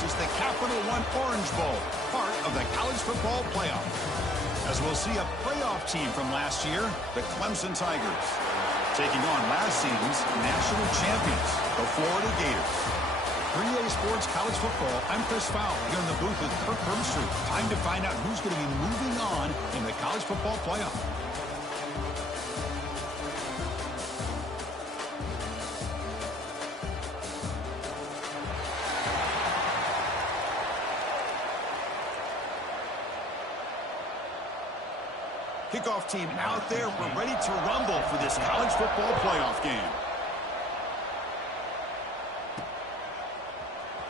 This is the Capital One Orange Bowl, part of the college football playoff. As we'll see a playoff team from last year, the Clemson Tigers, taking on last season's national champions, the Florida Gators. For EA Sports College Football, I'm Chris Fowle here in the booth with Kirk Herbstreit. Time to find out who's going to be moving on in the college football playoff. Kickoff team out there. We're ready to rumble for this college football playoff game.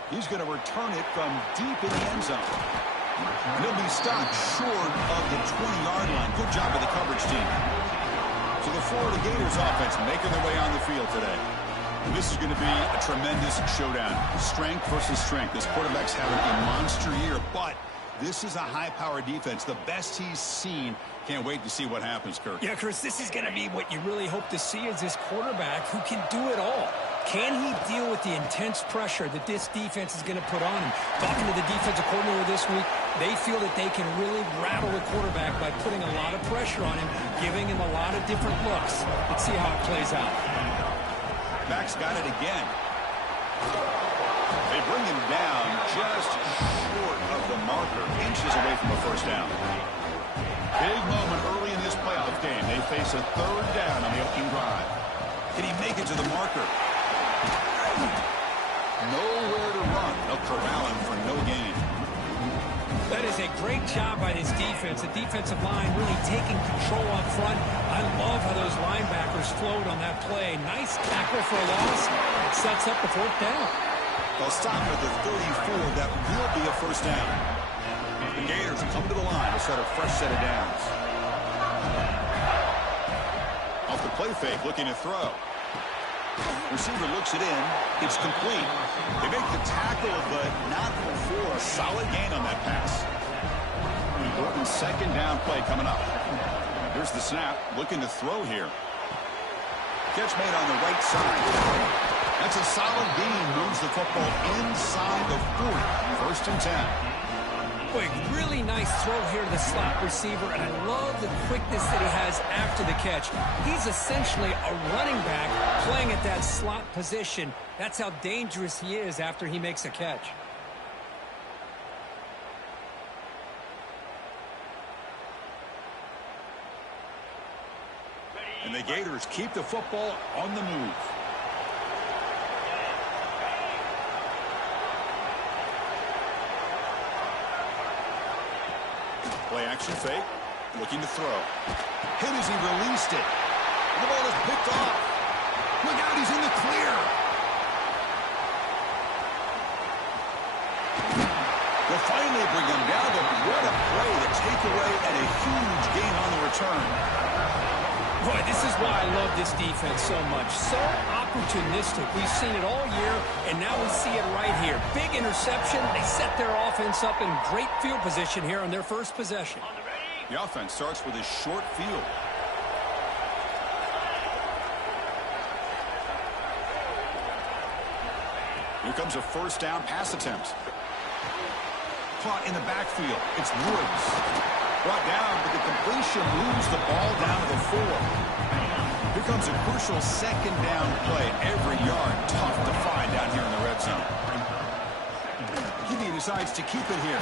He's going to return it from deep in the end zone. And he'll be stopped short of the 20-yard line. Good job of the coverage team. So the Florida Gators offense making their way on the field today. And this is going to be a tremendous showdown. Strength versus strength. This quarterback's having a monster year, but this is a high-powered defense, the best he's seen. Can't wait to see what happens, Kirk. Yeah, Chris, this is going to be what you really hope to see is this quarterback who can do it all. Can he deal with the intense pressure that this defense is going to put on him? Talking to the defensive coordinator this week, they feel that they can really rattle the quarterback by putting a lot of pressure on him, giving him a lot of different looks. Let's see how it plays out. Back's got it again. They bring him down just short of the marker, inches away from a first down. Big moment early in this playoff game. They face a third down on the opening drive. Can he make it to the marker? Nowhere to run. They'll corral him for no gain. That is a great job by this defense. The defensive line really taking control up front. I love how those linebackers flowed on that play. Nice tackle for a loss. It sets up the fourth down. They'll stop at the 34. That will be a first down. The Gators come to the line to set a fresh set of downs. Off the play fake, looking to throw. Receiver looks it in. It's complete. They make the tackle, but not before a solid gain on that pass. Important second down play coming up. Here's the snap. Looking to throw here. Catch made on the right side. That's a solid gain. Moves the football inside the 40. First and 10. Boy, really nice throw here to the slot receiver, and I love the quickness that he has after the catch. He's essentially a running back playing at that slot position. That's how dangerous he is after he makes a catch. And the Gators keep the football on the move. Play action fake, looking to throw. Hit as he released it. The ball is picked off. Look out, he's in the clear. They'll finally bring him down, but what a play, the takeaway, and a huge gain on the return. Boy, this is why I love this defense so much. So opportunistic. We've seen it all year, and now we see it right here. Big interception. They set their offense up in great field position here on their first possession. The offense starts with a short field. Here comes a first down pass attempt. Caught in the backfield. It's Woods. Brought down, but the completion moves the ball down to the 4. Here comes a crucial second down play. Every yard tough to find down here in the red zone. He decides to keep it here.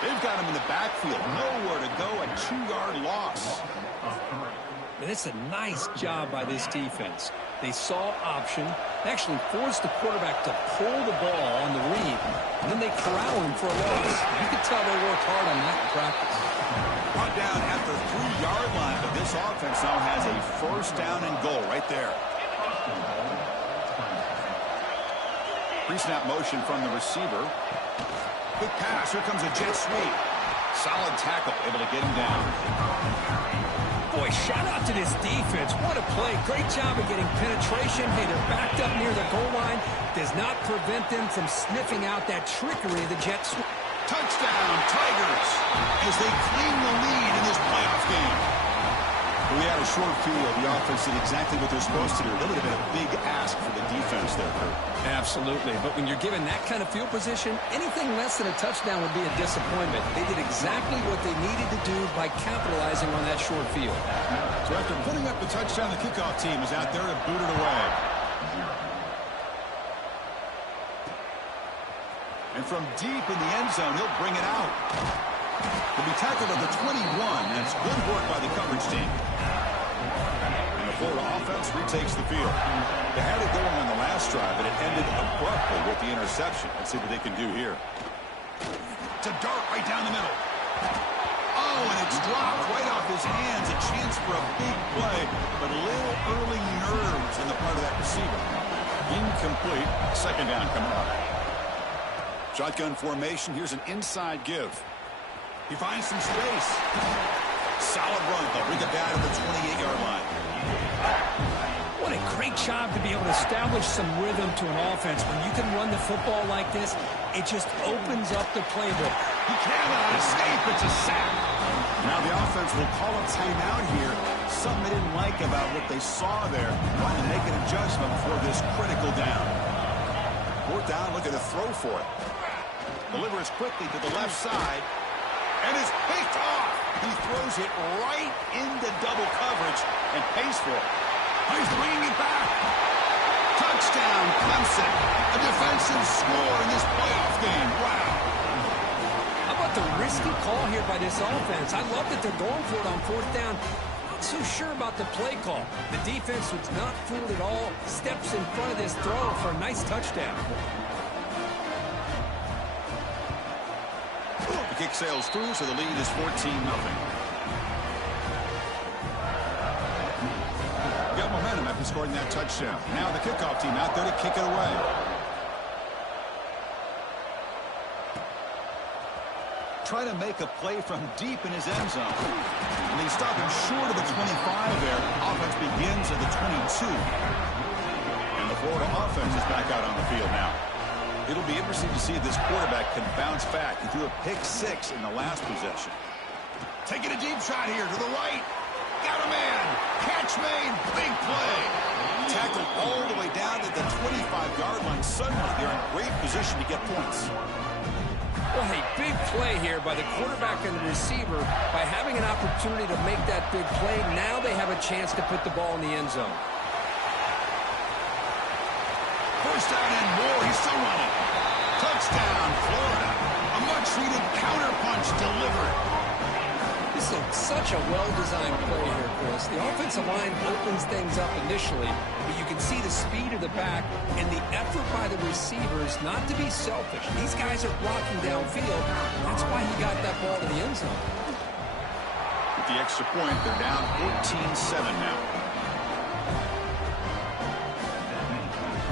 They've got him in the backfield. Nowhere to go. A 2-yard loss. And it's a nice job by this defense. They saw option. They actually forced the quarterback to pull the ball on the read. And then they corral him for a loss. You could tell they worked hard on that in practice. Brought down at the 3-yard line, but this offense now has a first down and goal right there. Pre-snap motion from the receiver. Quick pass. Here comes a jet sweep. Solid tackle, able to get him down. Boy, shout out to this defense. What a play. Great job of getting penetration. Hey, they're backed up near the goal line. Does not prevent them from sniffing out that trickery of the jet sweep. Touchdown, Tigers, as they claim the lead in this playoff game. We had a short field. The offense did exactly what they're supposed to do. That would have been a big ask for the defense there, Kurt. Absolutely. But when you're given that kind of field position, anything less than a touchdown would be a disappointment. They did exactly what they needed to do by capitalizing on that short field. So after putting up the touchdown, the kickoff team is out there to boot it away. And from deep in the end zone, he'll bring it out. He'll be tackled at the 21. That's good work by the coverage team. And the Florida offense retakes the field. They had it going on the last drive, but it ended abruptly with the interception. Let's see what they can do here. It's a dart right down the middle. Oh, and it's dropped right off his hands. A chance for a big play, but a little early nerves on the part of that receiver. Incomplete. Second down coming up. Shotgun formation. Here's an inside give. He finds some space. Solid run. They'll bring it down to the 28-yard line. What a great job to be able to establish some rhythm to an offense. When you can run the football like this, it just opens up the playbook. He cannot escape. It's a sack. Now the offense will call a timeout here. Something they didn't like about what they saw there. Trying to make an adjustment for this critical down. Fourth down, look at the throw for it. Delivers quickly to the left side. And is picked off. He throws it right into double coverage and pays for it. He's bringing it back. Touchdown, Clemson. A defensive score in this playoff game. Wow. How about the risky call here by this offense? I love that they're going for it on fourth down. Not so sure about the play call. The defense was not fooled at all. Steps in front of this throw for a nice touchdown. The kick sails through, so the lead is 14-0. Got momentum after scoring that touchdown. Now the kickoff team out there to kick it away. Try to make a play from deep in his end zone. And they stop him short of the 25 there. Offense begins at the 22. And the Florida offense is back out on the field now. It'll be interesting to see if this quarterback can bounce back. He threw a pick-6 in the last possession. Taking a deep shot here to the right. Got a man. Catch made. Big play. Tackled all the way down to the 25-yard line. Suddenly, they're in great position to get points. Well, hey, big play here by the quarterback and the receiver. By having an opportunity to make that big play, now they have a chance to put the ball in the end zone. First down and more. He's still running. Touchdown, Florida. A much-needed counterpunch delivered. This is such a well-designed play here, Chris. The offensive line opens things up initially, but you can see the speed of the back and the effort by the receivers not to be selfish. These guys are blocking downfield. That's why he got that ball to the end zone. With the extra point, they're down 14-7 now.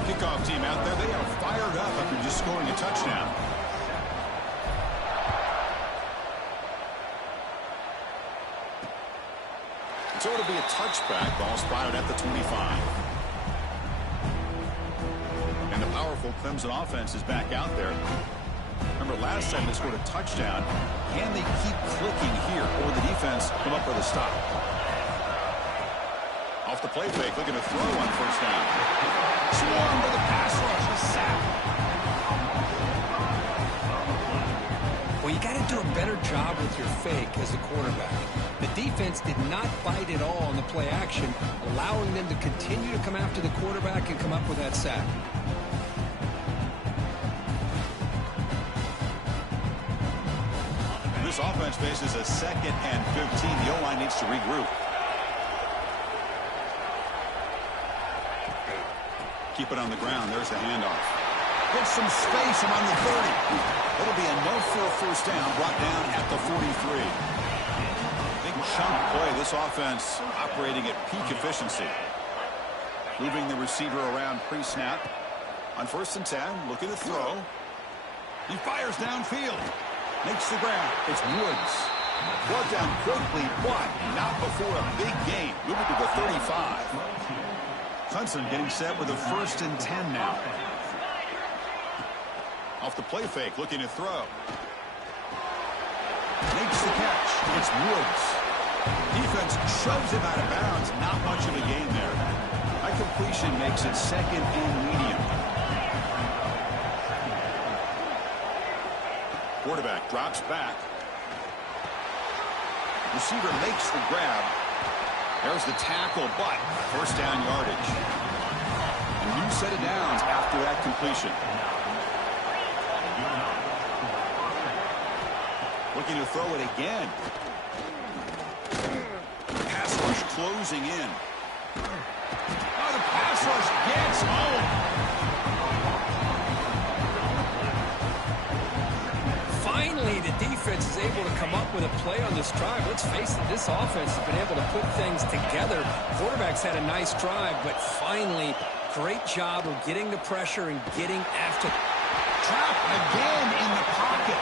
Kickoff team out there, they are fired up after just scoring a touchdown. So it'll be a touchback. Ball spotted at the 25. And the powerful Clemson offense is back out there. Remember, last time they scored a touchdown. Can they keep clicking here, or the defense come up with a stop? Off the play fake, looking to throw on first down. Swarmed by the pass rush, a sack. Well, you got to do a better job with your fake as a quarterback. The defense did not bite at all on the play action, allowing them to continue to come after the quarterback and come up with that sack. This offense faces a 2nd and 15. The O-line needs to regroup. Keep it on the ground. There's the handoff. Get some space among the 30. It'll be enough for a first down, brought down at the 43. Big chunk play. This offense operating at peak efficiency. Moving the receiver around pre-snap. On 1st and 10, looking to throw. He fires downfield. Makes the ground. It's Woods. Brought down quickly, but not before a big gain. Moving to the 35. Clemson getting set with a 1st and 10 now. Off the play fake, looking to throw. Makes the catch. It's Woods. Defense shoves him out of bounds. Not much of a gain there. That completion makes it second and medium. Quarterback drops back. Receiver makes the grab. There's the tackle, but first down yardage. And new set of downs after that completion. Looking to throw it again. Pass rush closing in. Oh, the pass rush gets home. Finally, the defense is able to come up with a play on this drive. Let's face it, this offense has been able to put things together. Quarterback's had a nice drive, but finally, great job of getting the pressure and getting after. Trap again in the pocket.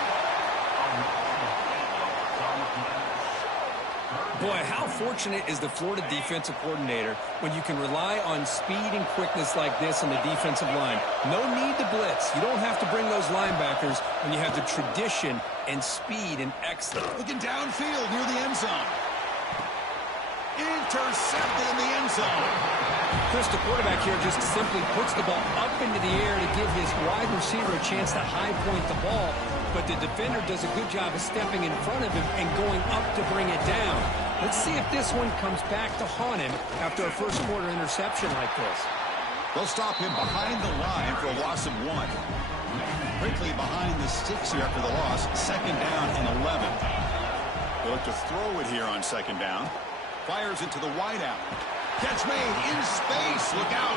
Boy, how fortunate is the Florida defensive coordinator when you can rely on speed and quickness like this in the defensive line. No need to blitz. You don't have to bring those linebackers when you have the tradition and speed and excellence. Looking downfield near the end zone. Intercepted in the end zone. Chris, the quarterback here just simply puts the ball up into the air to give his wide receiver a chance to high point the ball. But the defender does a good job of stepping in front of him and going up to bring it down. Let's see if this one comes back to haunt him after a first quarter interception like this. They'll stop him behind the line for a loss of 1. Quickly behind the sticks here after the loss. Second down and 11. They look to throw it here on second down. Fires it to the wideout. Catch made in space. Look out.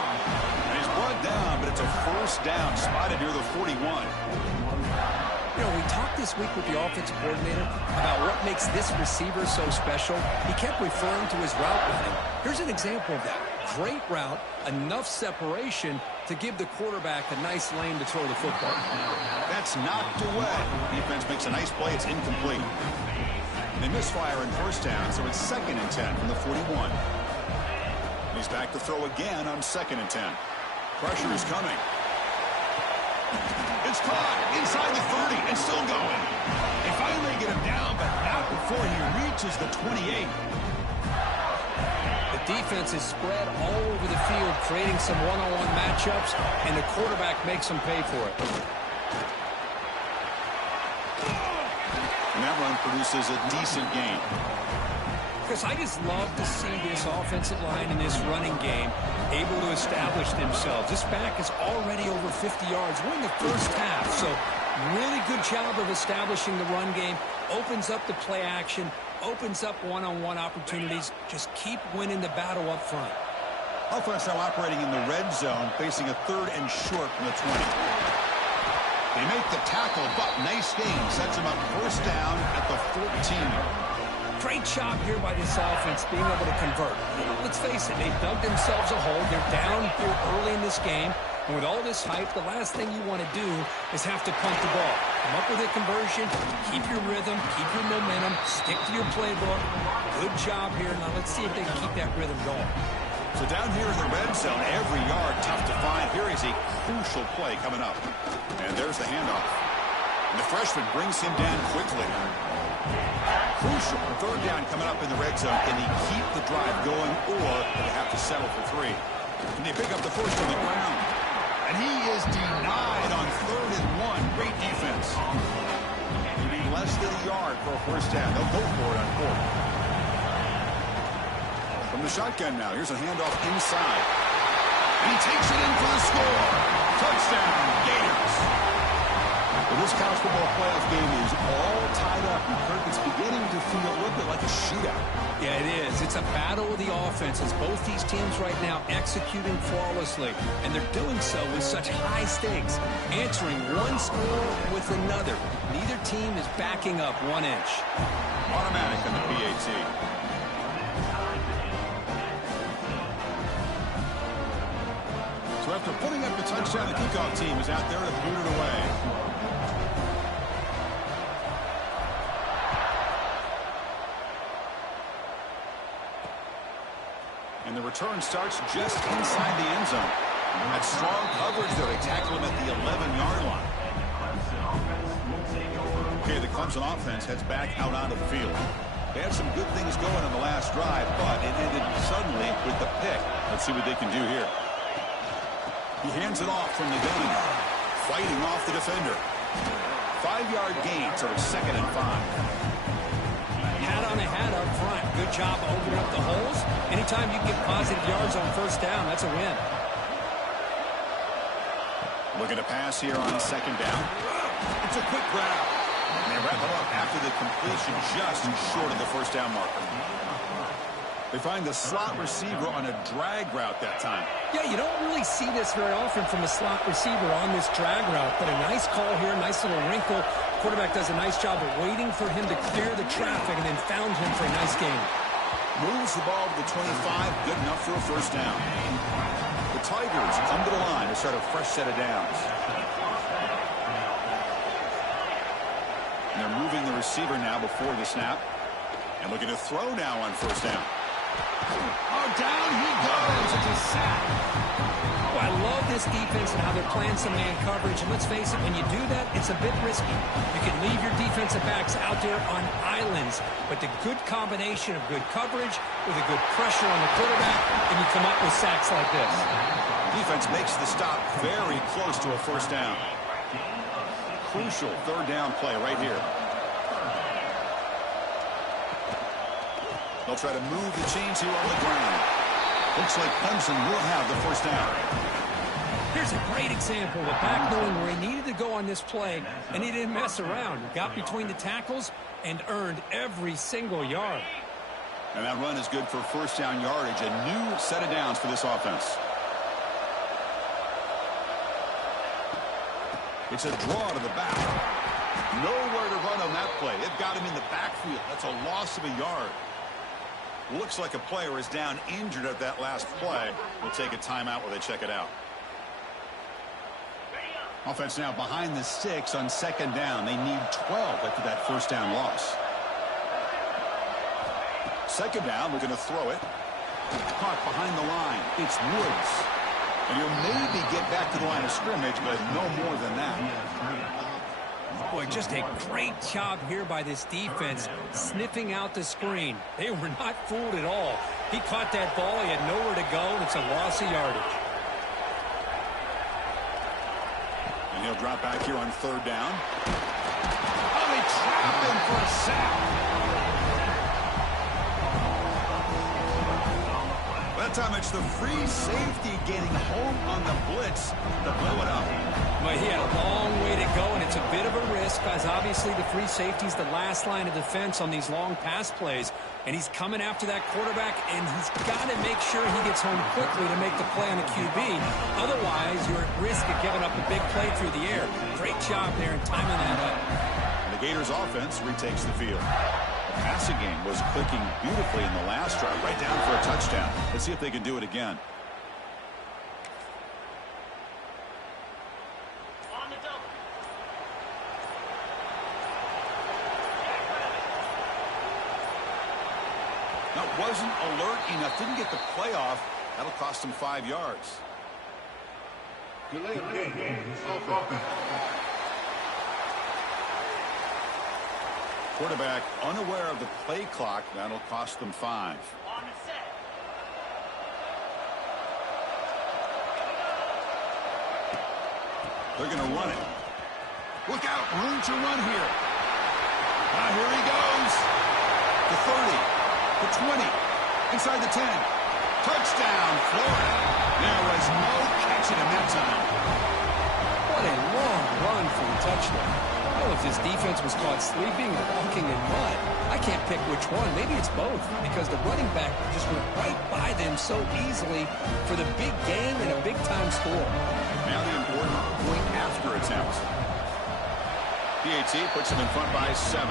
And he's brought down, but it's a first down spotted near the 41. You know, we talked this week with the offensive coordinator about what makes this receiver so special. He kept referring to his route running. Here's an example of that. Great route, enough separation to give the quarterback a nice lane to throw the football. That's knocked away. Defense makes a nice play. It's incomplete. They misfire in first down, so it's second and 10 from the 41. He's back to throw again on second and 10. Pressure is coming. It's caught inside the 30 and still going. They finally get him down, but not before he reaches the 28. The defense is spread all over the field, creating some one-on-one matchups, and the quarterback makes them pay for it. And that run produces a decent gain. Because I just love to see this offensive line in this running game able to establish themselves. This back is already over 50 yards. We're in the first half, so really good job of establishing the run game. Opens up the play action, opens up one-on-one opportunities. Just keep winning the battle up front. Offense now operating in the red zone, facing a third and short from the 20. They make the tackle, but nice gain. Sets him up first down at the 14. Great job here by this offense being able to convert. You know, let's face it, they've dug themselves a hole. They're down here early in this game. And with all this hype, the last thing you want to do is have to punt the ball. Come up with a conversion, keep your rhythm, keep your momentum, stick to your playbook. Good job here. Now let's see if they can keep that rhythm going. So down here in the red zone, every yard tough to find. Here is a crucial play coming up. And there's the handoff. And the freshman brings him down quickly. Crucial. Third down coming up in the red zone. Can he keep the drive going, or do they have to settle for 3? Can they pick up the first on the ground? And he is denied on third and 1. Great defense. You need less than a yard for a first down. They'll go for it on 4th. From the shotgun now. Here's a handoff inside. And he takes it in for the score. Touchdown, Gators. Well, this college football playoff game is all tied up. And Kirk, it's beginning to feel a little bit like a shootout. Yeah, it is. It's a battle of the offenses. Both these teams right now executing flawlessly, and they're doing so with such high stakes, answering one score with another. Neither team is backing up 1 inch. Automatic on the PAT. So after putting up the touchdown, the kickoff team is out there to boot it away. And the return starts just inside the end zone. That strong coverage there. They tackle him at the 11-yard line. Okay, the Clemson offense heads back out onto the field. They had some good things going on the last drive, but it ended suddenly with the pick. Let's see what they can do here. He hands it off from the gun, fighting off the defender. 5-yard gain, so it's 2nd and 5. Hat on a hat up front. Good job opening up the holes. Anytime you get positive yards on first down, that's a win. Looking to pass here on 2nd down. It's a quick grab. And they wrap it up after the completion just short of the first down marker. They find the slot receiver on a drag route that time. Yeah, you don't really see this very often from a slot receiver on this drag route, but a nice call here, nice little wrinkle. Quarterback does a nice job of waiting for him to clear the traffic and then found him for a nice gain. Moves the ball to the 25, good enough for a first down. The Tigers come to the line to start a fresh set of downs. And they're moving the receiver now before the snap. And looking to throw now on first down. Oh, down he goes. It's a sack. Oh, I love this defense and how they're playing some man coverage. And let's face it, when you do that, it's a bit risky. You can leave your defensive backs out there on islands. But the good combination of good coverage with a good pressure on the quarterback, and you come up with sacks like this. Defense makes the stop very close to a first down. Crucial 3rd down play right here. They'll try to move the chains here on the ground. Looks like Clemson will have the first down. Here's a great example of back knowing where he needed to go on this play, and he didn't mess around. He got between the tackles and earned every single yard. And that run is good for first down yardage. A new set of downs for this offense. It's a draw to the back. Nowhere to run on that play. It got him in the backfield. That's a loss of a yard. Looks like a player is down injured at that last play. We'll take a timeout while they check it out. Offense now behind the 6 on 2nd down. They need 12 after that first down loss. 2nd down, looking to throw it. Caught behind the line. It's Woods. And he'll maybe get back to the line of scrimmage, but no more than that. Boy, just a great job here by this defense, sniffing out the screen. They were not fooled at all. He caught that ball. He had nowhere to go, and it's a loss of yardage. And he'll drop back here on 3rd down. Oh, they trap him for a sack. That time it's the free safety getting home on the blitz to blow it up. Well, he had a long way to go, and it's a bit of a risk, as obviously the free safety is the last line of defense on these long pass plays. And he's coming after that quarterback, and he's got to make sure he gets home quickly to make the play on the QB. Otherwise, you're at risk of giving up a big play through the air. Great job there in timing that up. And the Gators offense retakes the field. The passing game was clicking beautifully in the last drive, right down for a touchdown. Let's see if they can do it again. That wasn't alert enough. Didn't get the play off. That'll cost him 5 yards. Quarterback unaware of the play clock. That'll cost them 5. They're going to run it. Look out. Room to run here. Here he goes. The 30. The 20, inside the 10. Touchdown, Florida. There was no catching him that time. What a long run for the touchdown. I don't know if this defense was caught sleeping or walking in mud. I can't pick which one. Maybe it's both, because the running back just went right by them so easily for the big game and a big-time score. Now the important point after attempt. PAT puts him in front by 7.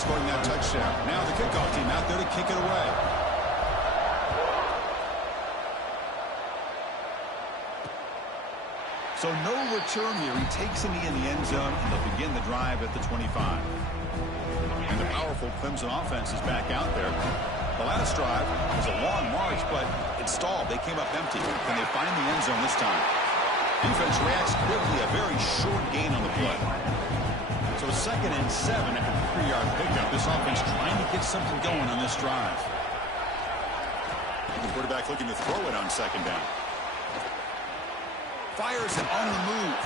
Scoring that touchdown. Now the kickoff team out there to kick it away. So no return here. He takes him in the end zone, and they'll begin the drive at the 25. And the powerful Clemson offense is back out there. The last drive was a long march, but it stalled. They came up empty. Can they find the end zone this time? Defense reacts quickly, a very short gain on the play. So 2nd and 7 after the 3-yard pickup. This offense trying to get something going on this drive. The quarterback looking to throw it on 2nd down. Fires it on the move.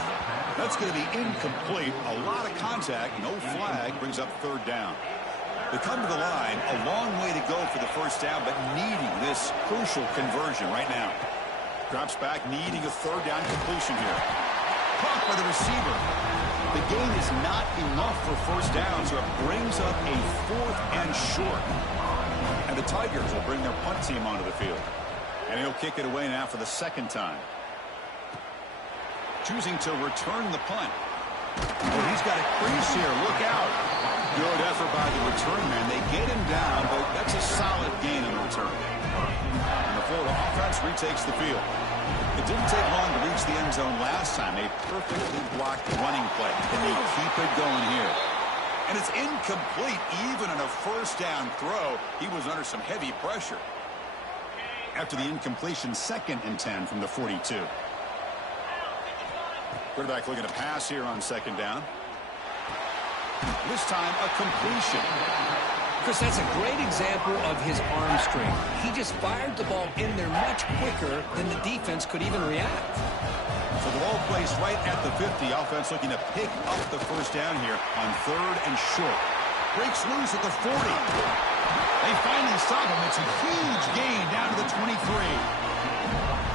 That's going to be incomplete. A lot of contact, no flag, brings up 3rd down. They come to the line, a long way to go for the 1st down, but needing this crucial conversion right now. Drops back, needing a 3rd down completion here. Caught by the receiver. The gain is not enough for 1st down, so it brings up a 4th and short. And the Tigers will bring their punt team onto the field. And he'll kick it away now for the 2nd time. Choosing to return the punt. Oh, he's got a crease here. Look out. Good effort by the return man. They get him down, but that's a solid gain on the return. And the Florida offense retakes the field. It didn't take long to reach the end zone last time. A perfectly blocked running play. And they keep it going here. And it's incomplete. Even in a 1st down throw, he was under some heavy pressure. After the incompletion, 2nd and 10 from the 42. Quarterback looking to pass here on 2nd down. This time, a completion. Chris, that's a great example of his arm strength. He just fired the ball in there much quicker than the defense could even react. So the ball placed right at the 50. Offense looking to pick up the 1st down here on 3rd and short. Breaks loose at the 40. They finally stop him. It's a huge gain down to the 23.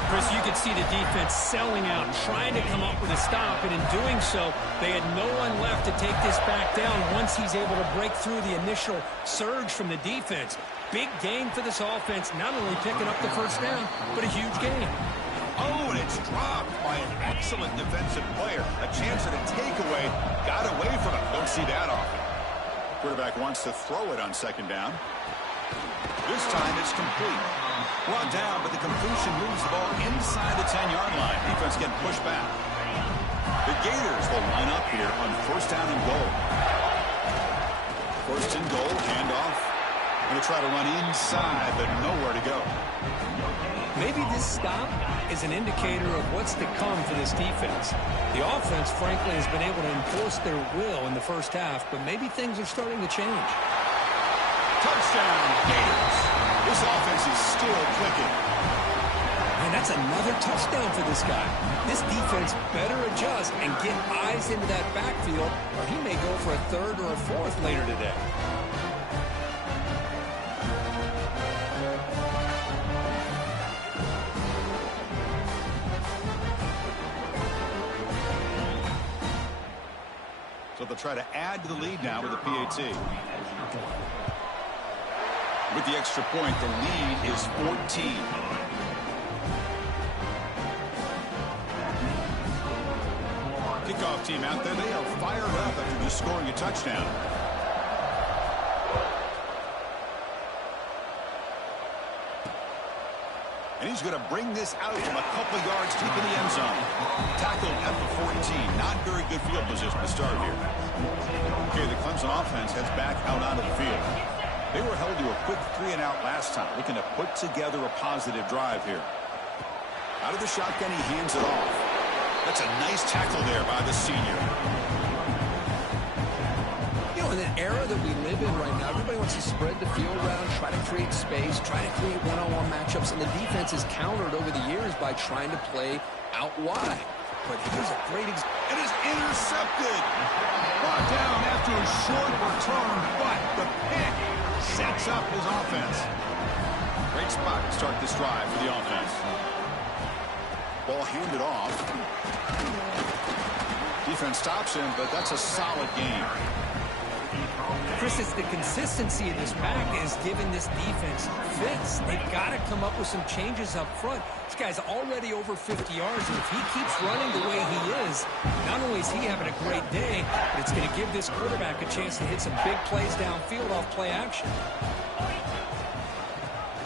Chris, you could see the defense selling out, trying to come up with a stop, and in doing so, they had no one left to take this back down once he's able to break through the initial surge from the defense. Big gain for this offense, not only picking up the 1st down, but a huge gain. Oh, and it's dropped by an excellent defensive player. A chance at a takeaway. Got away from it. Don't see that often. Quarterback wants to throw it on 2nd down. This time it's complete. Brought down, but the completion moves the ball inside the 10-yard line. Defense getting pushed back. The Gators will line up here on 1st down and goal. 1st and goal, handoff. Going to try to run inside, but nowhere to go. Maybe this stop is an indicator of what's to come for this defense. The offense, frankly, has been able to enforce their will in the 1st half, but maybe things are starting to change. Touchdown, Gators. This offense is still clicking. And that's another touchdown for this guy. This defense better adjust and get eyes into that backfield, or he may go for a 3rd or a 4th later today. So they'll try to add to the lead now with a PAT. With the extra point, the lead is 14. Kickoff team out there. They are fired up after just scoring a touchdown. And he's going to bring this out from a couple of yards deep in the end zone. Tackled at the 14. Not very good field position to start here. Okay, the Clemson offense heads back out onto the field. They were held to a quick 3-and-out last time, looking to put together a positive drive here. Out of the shotgun, he hands it off. That's a nice tackle there by the senior. You know, in an era that we live in right now, everybody wants to spread the field around, try to create space, try to create one-on-one matchups, and the defense is countered over the years by trying to play out wide. But here's a great example. It is intercepted. Brought down after a short return, but the pick sets up his offense. Great spot to start this drive for the offense. Ball handed off. Defense stops him, but that's a solid game. Chris, it's the consistency of this back is giving this defense fits. They've got to come up with some changes up front. This guy's already over 50 yards, and if he keeps running the way he is, not only is he having a great day, but it's going to give this quarterback a chance to hit some big plays downfield off play action.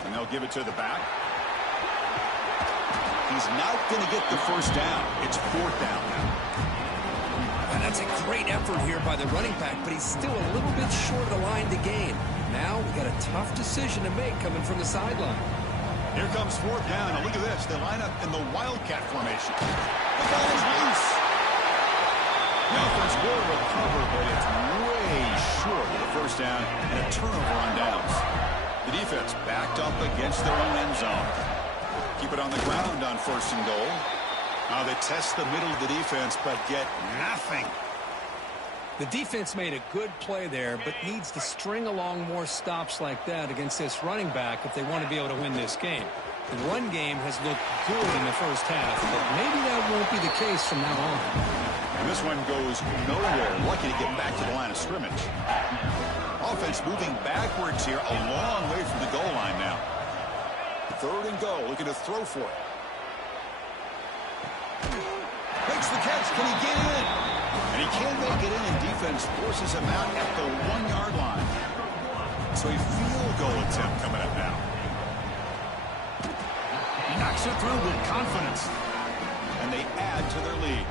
And they'll give it to the back. He's not going to get the 1st down. It's 4th down now. And that's a great effort here by the running back, but he's still a little bit short of the line to gain. Now we got a tough decision to make coming from the sideline. Here comes fourth down. And look at this. They line up in the Wildcat formation. The ball is loose. The offense will recover, but it's way short of the first down and a turnover on downs. The defense backed up against their own end zone. Keep it on the ground on first and goal. They test the middle of the defense, but get nothing. The defense made a good play there, but needs to string along more stops like that against this running back if they want to be able to win this game. The run game has looked good in the first half, but maybe that won't be the case from now on. And this one goes nowhere. Lucky to get back to the line of scrimmage. Offense moving backwards here, a long way from the goal line now. Third and goal, looking to throw for it. Makes the catch. Can he get in? And he can't make it in, and defense forces him out at the 1-yard line. So a field goal attempt coming up now. He knocks it through with confidence. And they add to their lead.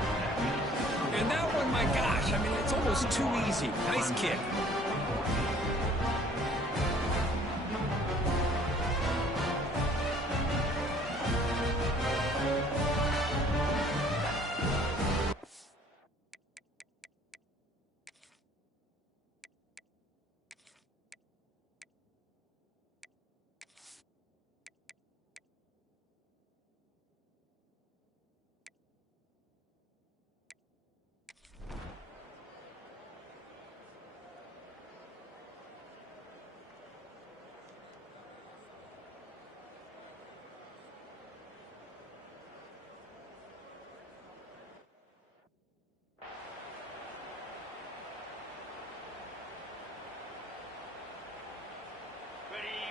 And that one, my gosh, I mean, it's almost too easy. Nice kick.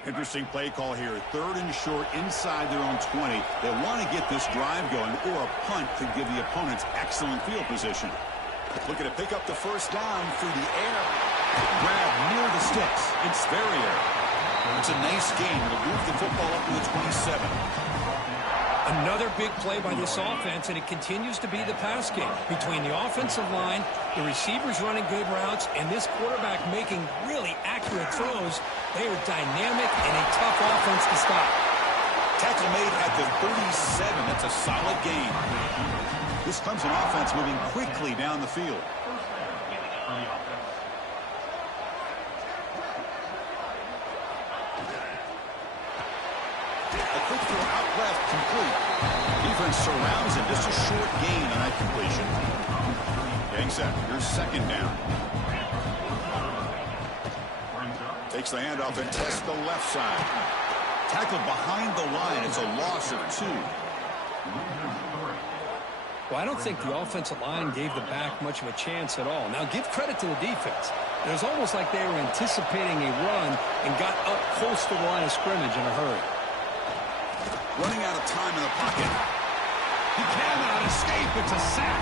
Interesting play call here. Third and short inside their own 20. They want to get this drive going, or a punt could give the opponents excellent field position. Looking to pick up the first down through the air. Grab near the sticks. It's their air. It's a nice game. It'll move the football up to the 27. Another big play by this offense, and it continues to be the pass game. Between the offensive line, the receivers running good routes, and this quarterback making really accurate throws, they are dynamic and a tough offense to stop. Tackle made at the 37. That's a solid gain. This Clemson offense moving quickly down the field. A quick throw out left, complete. Defense surrounds him. Just a short gain on that completion. Getting set. Here's second down. Takes the handoff and tests the left side. Tackled behind the line. It's a loss of 2. Well, I don't think the offensive line gave the back much of a chance at all. Now, give credit to the defense. It was almost like they were anticipating a run and got up close to the line of scrimmage in a hurry. Running out of time in the pocket. He cannot escape. It's a sack.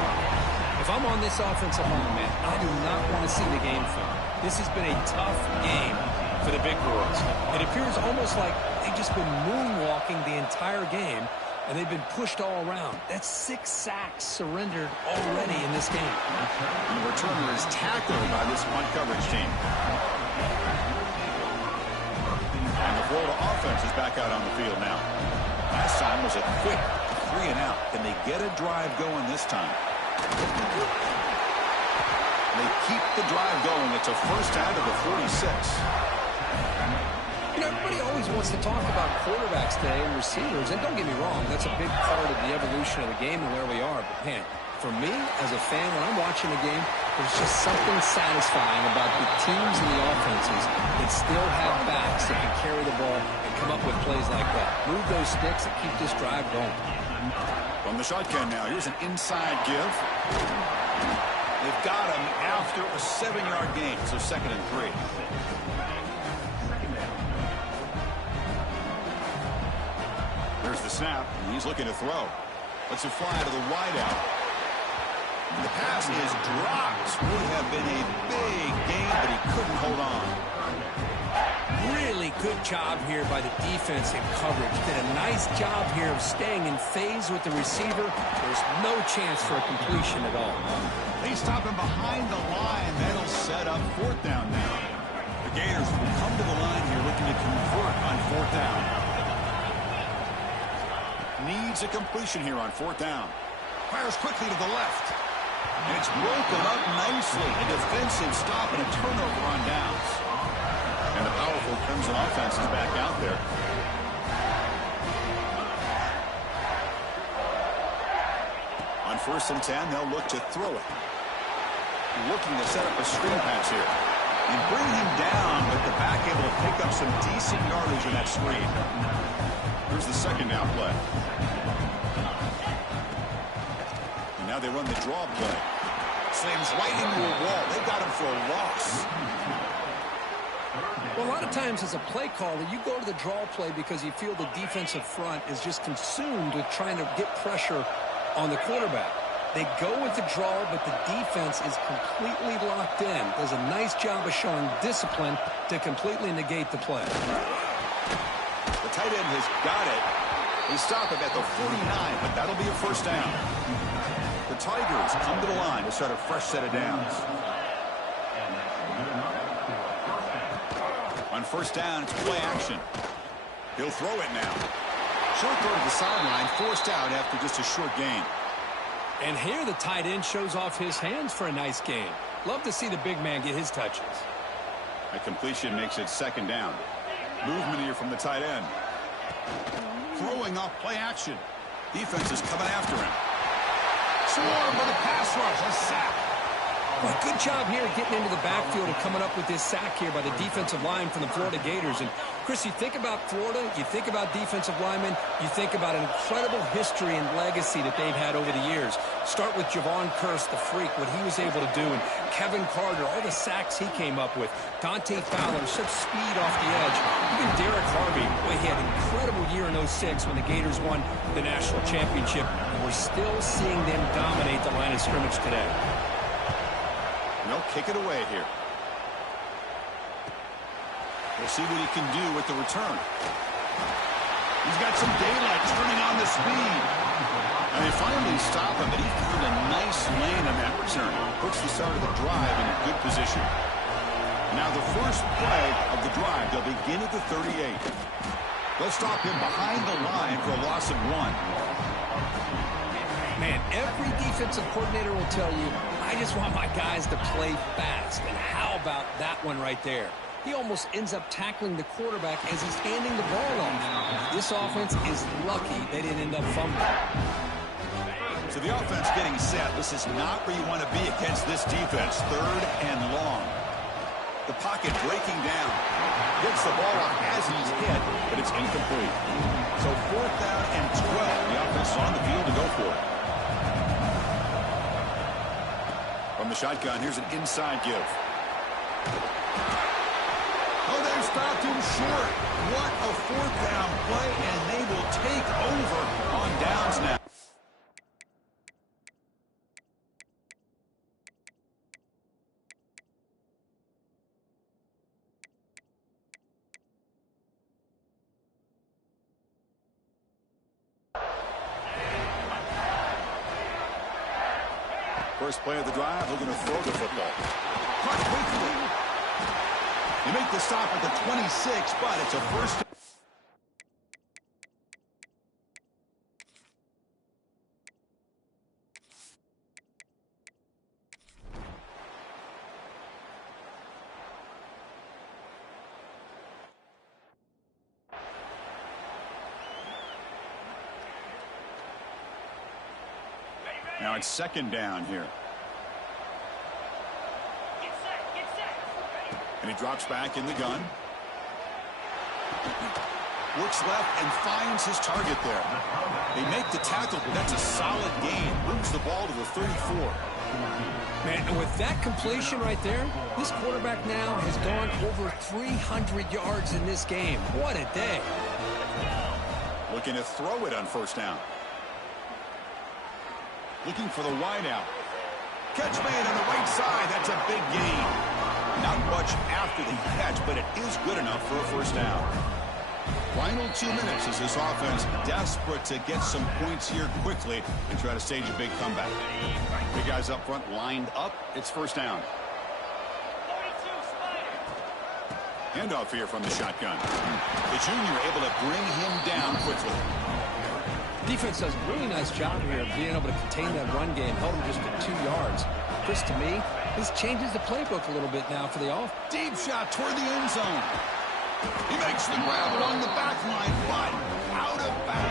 If I'm on this offensive line, man, I do not want to see the game film. This has been a tough game for the big boys. It appears almost like they've just been moonwalking the entire game, and they've been pushed all around. That's 6 sacks surrendered already in this game. The returner is tackled by this punt coverage team. And the Florida offense is back out on the field now. Last time was a quick 3 and out. Can they get a drive going this time? They keep the drive going. It's a first out of the 46. You know, everybody always wants to talk about quarterbacks today and receivers, and don't get me wrong, that's a big part of the evolution of the game and where we are. But, man, for me, as a fan, when I'm watching the game, there's just something satisfying about the teams and the offenses that still have backs that can carry the ball and come up with plays like that. Move those sticks and keep this drive going. From the shotgun now, here's an inside give. They've got him after a 7-yard gain, so 2nd and 3. There's the snap, and he's looking to throw. Lets it fly to the wideout. The pass is dropped. Would have been a big gain, but he couldn't hold on. Really good job here by the defense in coverage. Did a nice job here of staying in phase with the receiver. There's no chance for a completion at all. They stop him behind the line. That'll set up 4th down now. The Gators will come to the line here looking to convert on 4th down. Needs a completion here on 4th down. Fires quickly to the left. And it's broken up nicely. A defensive stop and a turnover on downs. And the powerful Crimson offense is back out there. On 1st and 10, they'll look to throw it. Looking to set up a screen pass here. And bring him down, but the back able to pick up some decent yardage in that screen. Here's the 2nd down play. And now they run the draw play. Slams right into a wall. They got him for a loss. Well, a lot of times as a play caller, you go to the draw play because you feel the defensive front is just consumed with trying to get pressure on the quarterback. They go with the draw, but the defense is completely locked in. Does a nice job of showing discipline to completely negate the play. The tight end has got it. They stop him at the 49, but that'll be a 1st down. The Tigers come to the line to start a fresh set of downs. On 1st down, it's play action. He'll throw it now. Short throw to the sideline, forced out after just a short gain. And here the tight end shows off his hands for a nice game. Love to see the big man get his touches. A completion makes it 2nd down. Movement here from the tight end. Throwing off play action. Defense is coming after him. Swarm for the pass rush. A sack. Well, good job here getting into the backfield and coming up with this sack here by the defensive line from the Florida Gators. And, Chris, you think about Florida, you think about defensive linemen, you think about an incredible history and legacy that they've had over the years. Start with Javon Curse, the freak, what he was able to do, and Kevin Carter, all the sacks he came up with. Dante Fowler, such speed off the edge. Even Derek Harvey, boy, he had an incredible year in '06 when the Gators won the national championship. And we're still seeing them dominate the line of scrimmage today. They'll kick it away here. We'll see what he can do with the return. He's got some daylight turning on the speed. And they finally stop him, but he found a nice lane on that return. Puts the start of the drive in a good position. Now the first play of the drive, they'll begin at the 38. They'll stop him behind the line for a loss of 1. Man, every defensive coordinator will tell you, I just want my guys to play fast. And how about that one right there? He almost ends up tackling the quarterback as he's handing the ball off. This offense is lucky they didn't end up fumbling. So the offense getting set. This is not where you want to be against this defense. 3rd and long. The pocket breaking down. Gets the ball off as he's hit, but it's incomplete. So 4th down and 12. The offense is on the field to go for it. From the shotgun, here's an inside give. Oh, they stopped him short. What a 4th down play, and they will take over on downs now. First play of the drive, they're going to throw the football. Caught quickly. They make the stop at the 26, but it's a 1st. Now it's 2nd down here. And he drops back in the gun. Works left and finds his target there. They make the tackle, but that's a solid gain. Moves the ball to the 34. Man, and with that completion right there, this quarterback now has gone over 300 yards in this game. What a day. Looking to throw it on 1st down. Looking for the wideout. Catch made on the right side. That's a big gain. Not much after the catch, but it is good enough for a 1st down. Final 2 minutes as this offense desperate to get some points here quickly and try to stage a big comeback. Big guys up front lined up. It's 1st down. Handoff here from the shotgun. The junior able to bring him down quickly. Defense does a really nice job here of being able to contain that run game, held them just at 2 yards. Chris, to me, this changes the playbook a little bit now for the offense. Deep shot toward the end zone. He makes the grab along the back line, but out of bounds.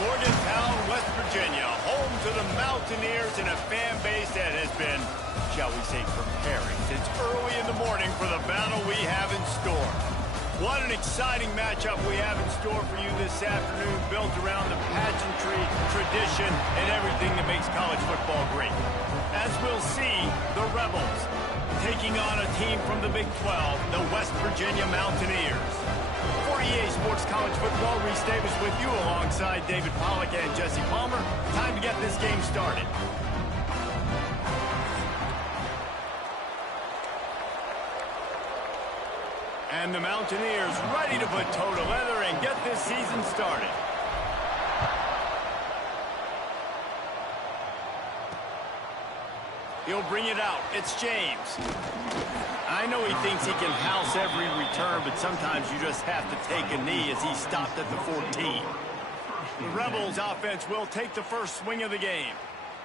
Morgantown, West Virginia, home to the Mountaineers and a fan base that has been, shall we say, preparing since early in the morning for the battle we have in store. What an exciting matchup we have in store for you this afternoon, built around the pageantry, tradition, and everything that makes college football great. As we'll see, the Rebels taking on a team from the Big 12, the West Virginia Mountaineers. For EA Sports College Football, Reese Davis with you alongside David Pollack and Jesse Palmer. Time to get this game started. And the Mountaineers ready to put toe to leather and get this season started. He'll bring it out. It's James. I know he thinks he can house every return, but sometimes you just have to take a knee as he stopped at the 14. The Rebels offense will take the first swing of the game.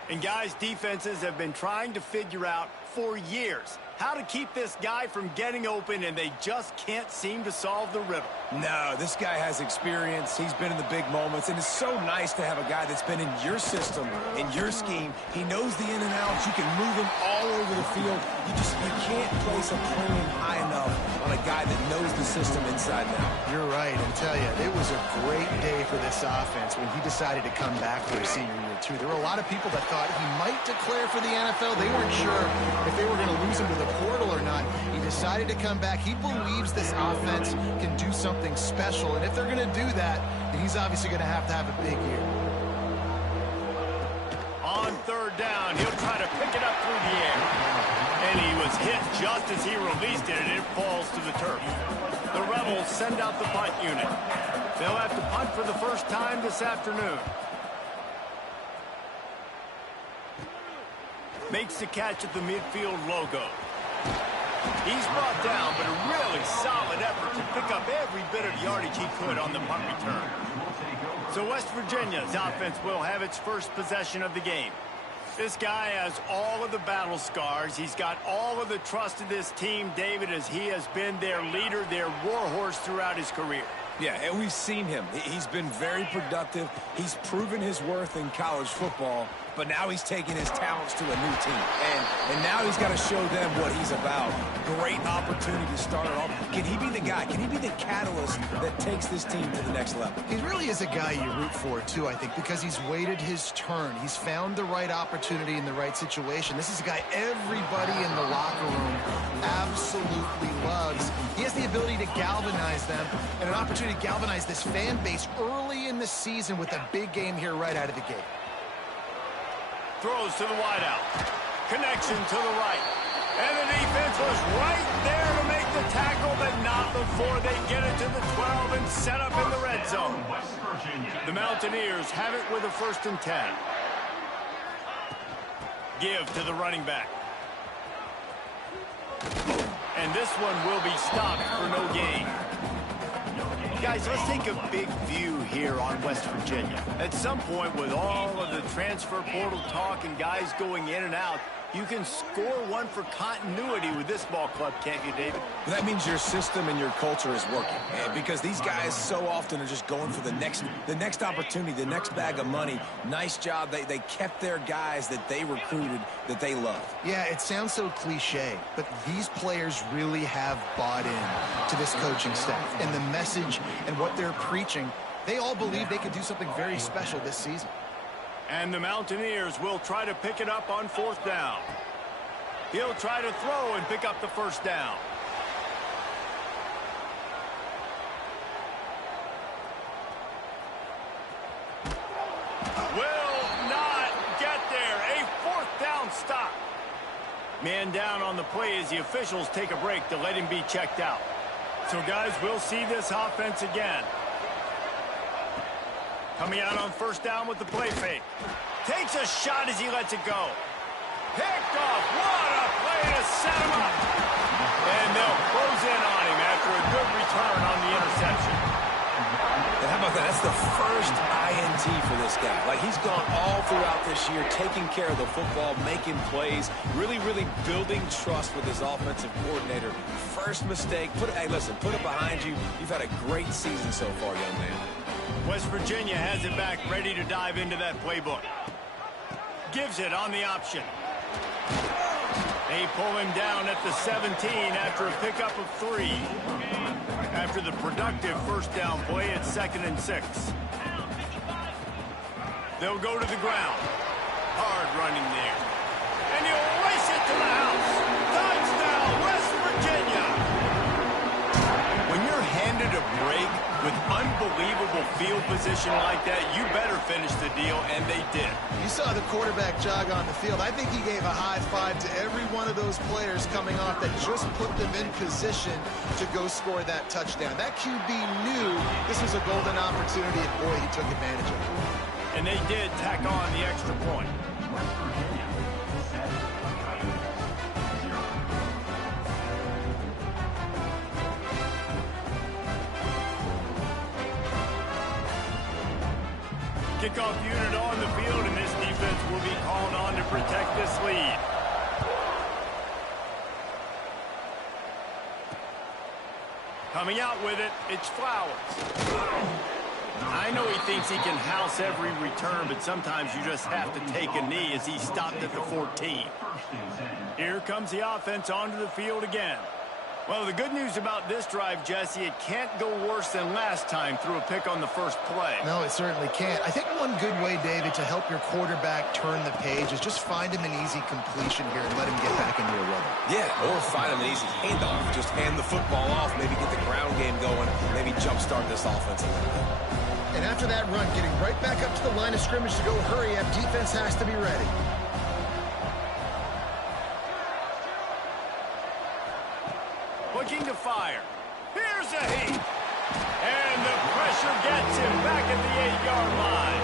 And guys, defenses have been trying to figure out for years how to keep this guy from getting open, and they just can't seem to solve the riddle. No, this guy has experience. He's been in the big moments, and it's so nice to have a guy that's been in your system, in your scheme. He knows the in and outs. You can move him all over the field. You can't place a premium high enough on a guy that knows the system inside and out. You're right, and tell you, it was a great day for this offense when he decided to come back for his senior year, too. There were a lot of people that thought he might declare for the NFL. They weren't sure if they were going to lose him to the portal or not. He decided to come back. He believes this offense can do something special, and if they're going to do that, then he's obviously going to have a big year. On third down, he'll try to pick it up through the air. And he was hit just as he released it, and it falls to the turf. The Rebels send out the punt unit. They'll have to punt for the first time this afternoon. Makes the catch at the midfield logo. He's brought down, but a really solid effort to pick up every bit of yardage he could on the punt return. So West Virginia's offense will have its first possession of the game. This guy has all of the battle scars. He's got all of the trust of this team, David, as he has been their leader, their warhorse throughout his career. Yeah, and we've seen him. He's been very productive. He's proven his worth in college football, but now he's taking his talents to a new team. And now he's got to show them what he's about. Great opportunity to start it off. Can he be the guy? Can he be the catalyst that takes this team to the next level? He really is a guy you root for, too, I think, because he's waited his turn. He's found the right opportunity in the right situation. This is a guy everybody in the locker room absolutely loves. He has the ability to galvanize them and an opportunity to galvanize this fan base early in the season with a big game here right out of the gate. Throws to the wideout. Connection to the right. And the defense was right there to make the tackle, but not before they get it to the 12 and set up in the red zone. The Mountaineers have it with a 1st and 10. Give to the running back. And this one will be stopped for no gain. Guys, let's take a big view here on West Virginia. At some point, with all of the transfer portal talk and guys going in and out, you can score one for continuity with this ball club, can't you, David? That means your system and your culture is working. Because these guys so often are just going for the next opportunity, the next bag of money. Nice job. They kept their guys that they recruited, that they love. Yeah, it sounds so cliche, but these players really have bought in to this coaching staff and the message and what they're preaching. They all believe they can do something very special this season. And the Mountaineers will try to pick it up on 4th down. He'll try to throw and pick up the 1st down. Will not get there. A 4th down stop. Man down on the play as the officials take a break to let him be checked out. So, guys, we'll see this offense again. Coming out on 1st down with the play fake. Takes a shot as he lets it go. Picked off. What a play to set him up. And they'll close in on him after a good return on the interception. And how about that? That's the first INT for this guy. Like, he's gone all throughout this year, taking care of the football, making plays, really building trust with his offensive coordinator. First mistake. Hey, listen, put it behind you. You've had a great season so far, young man. West Virginia has it back, ready to dive into that playbook. Gives it on the option. They pull him down at the 17 after a pickup of 3. After the productive first down play, it's 2nd and 6. They'll go to the ground. Hard running there. And he'll race it to the house. Touchdown, West Virginia. When you're handed a break with unbelievable field position like that, you better finish the deal, and they did. You saw the quarterback jog on the field. I think he gave a high five to every one of those players coming off that just put them in position to go score that touchdown. That QB knew this was a golden opportunity, and boy, he took advantage of it. And they did tack on the extra point. Kickoff unit on the field, and this defense will be called on to protect this lead. Coming out with it, it's Flowers. I know he thinks he can house every return, but sometimes you just have to take a knee as he stopped at the 14. Here comes the offense onto the field again. Well, the good news about this drive, Jesse, it can't go worse than last time through a pick on the first play. No, it certainly can't. I think one good way, David, to help your quarterback turn the page is just find him an easy completion here and let him get back into a rhythm. Yeah, or find him an easy handoff. Just hand the football off, maybe get the ground game going, maybe jumpstart this offense a little bit. And after that run, getting right back up to the line of scrimmage to go hurry up, defense has to be ready. Looking to fire. Here's a heat. And the pressure gets him back at the 8-yard line.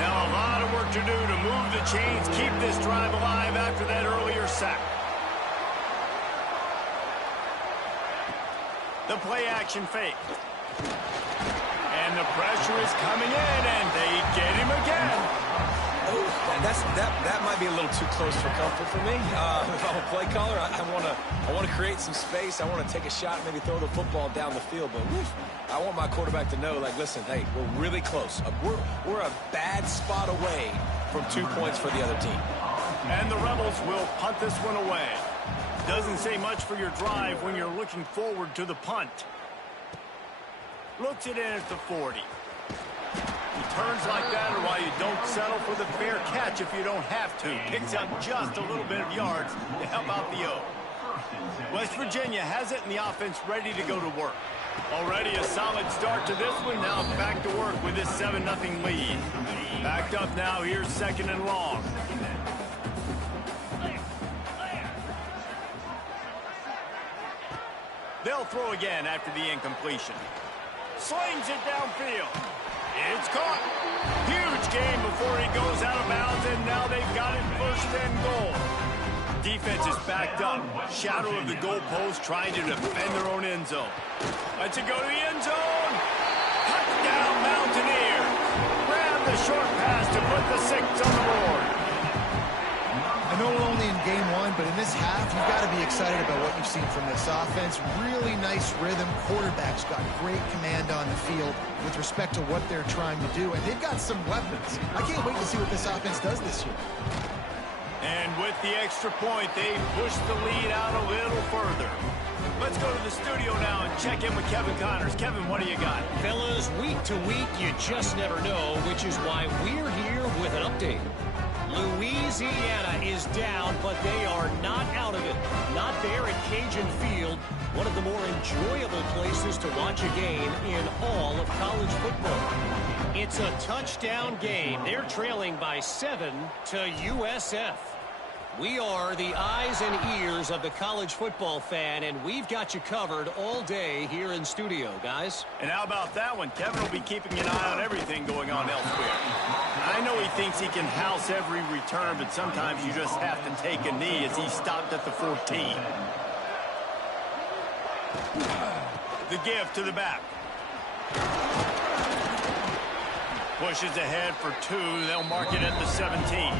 Now a lot of work to do to move the chains, keep this drive alive after that earlier sack. The play action fake. And the pressure is coming in, and they get him again. That might be a little too close for comfort for me. If I'm a play caller, I want to create some space. I want to take a shot, maybe throw the football down the field. But I want my quarterback to know, like, listen, hey, we're really close. We're a bad spot away from 2 points for the other team. And the Rebels will punt this one away. Doesn't say much for your drive when you're looking forward to the punt. Looks it in at the 40. He turns like that, or why you don't settle for the fair catch if you don't have to. Picks up just a little bit of yards to help out the O. West Virginia has it, and the offense ready to go to work. Already a solid start to this one. Now back to work with this 7-0 lead. Backed up now. Here's 2nd and long. They'll throw again after the incompletion. Slings it downfield. It's caught. Huge game before he goes out of bounds, and now they've got it 1st and goal. Defense is backed up. Shadow of the goalpost trying to defend their own end zone. Let's it go to the end zone. Touchdown, Mountaineer. Grab the short pass to put the 6 on the board. I know we're only in game 1, but in this half, you've got to be excited about what you've seen from this offense. Really nice rhythm. Quarterback's got great command on the field with respect to what they're trying to do, and they've got some weapons. I can't wait to see what this offense does this year. And with the extra point, they push the lead out a little further. Let's go to the studio now and check in with Kevin Connors. Kevin, what do you got? Fellas, week to week, you just never know, which is why we're here with an update. Louisiana is down, but they are not out of it. Not there at Cajun Field, one of the more enjoyable places to watch a game in all of college football. It's a touchdown game. They're trailing by 7 to USF. We are the eyes and ears of the college football fan, and we've got you covered all day here in studio, guys. And how about that one? Kevin will be keeping an eye on everything going on elsewhere. I know he thinks he can house every return, but sometimes you just have to take a knee as he stopped at the 14. The give to the back. Pushes ahead for 2. They'll mark it at the 17.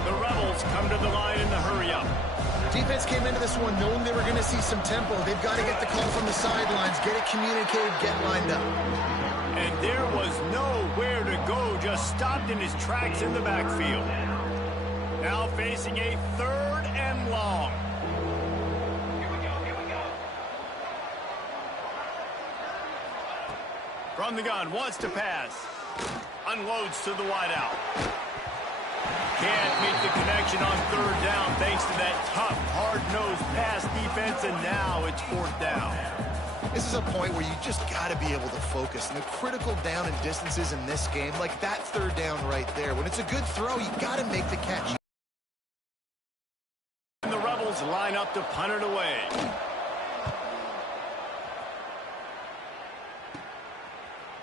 The Rebels come to the line in the hurry-up. Defense came into this one knowing they were going to see some tempo. They've got to get the call from the sidelines, get it communicated, get lined up. And there was nowhere to go, just stopped in his tracks in the backfield. Now facing a 3rd and long. From the gun, wants to pass. Unloads to the wideout. Can't meet the connection on 3rd down thanks to that tough, hard-nosed pass defense, and now it's 4th down. This is a point where you just got to be able to focus. And the critical down and distances in this game, like that 3rd down right there, when it's a good throw, you got to make the catch. And the Rebels line up to punt it away.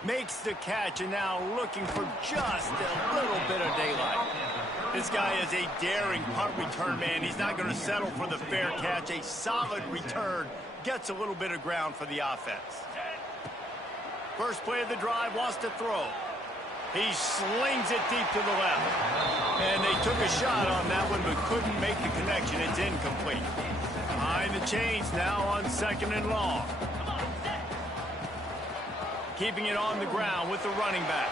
Makes the catch, and now looking for just a little bit of daylight. This guy is a daring punt return man. He's not going to settle for the fair catch. A solid return gets a little bit of ground for the offense. First play of the drive, wants to throw. He slings it deep to the left. And they took a shot on that one, but couldn't make the connection. It's incomplete. Behind the chains now on 2nd and long. Keeping it on the ground with the running back.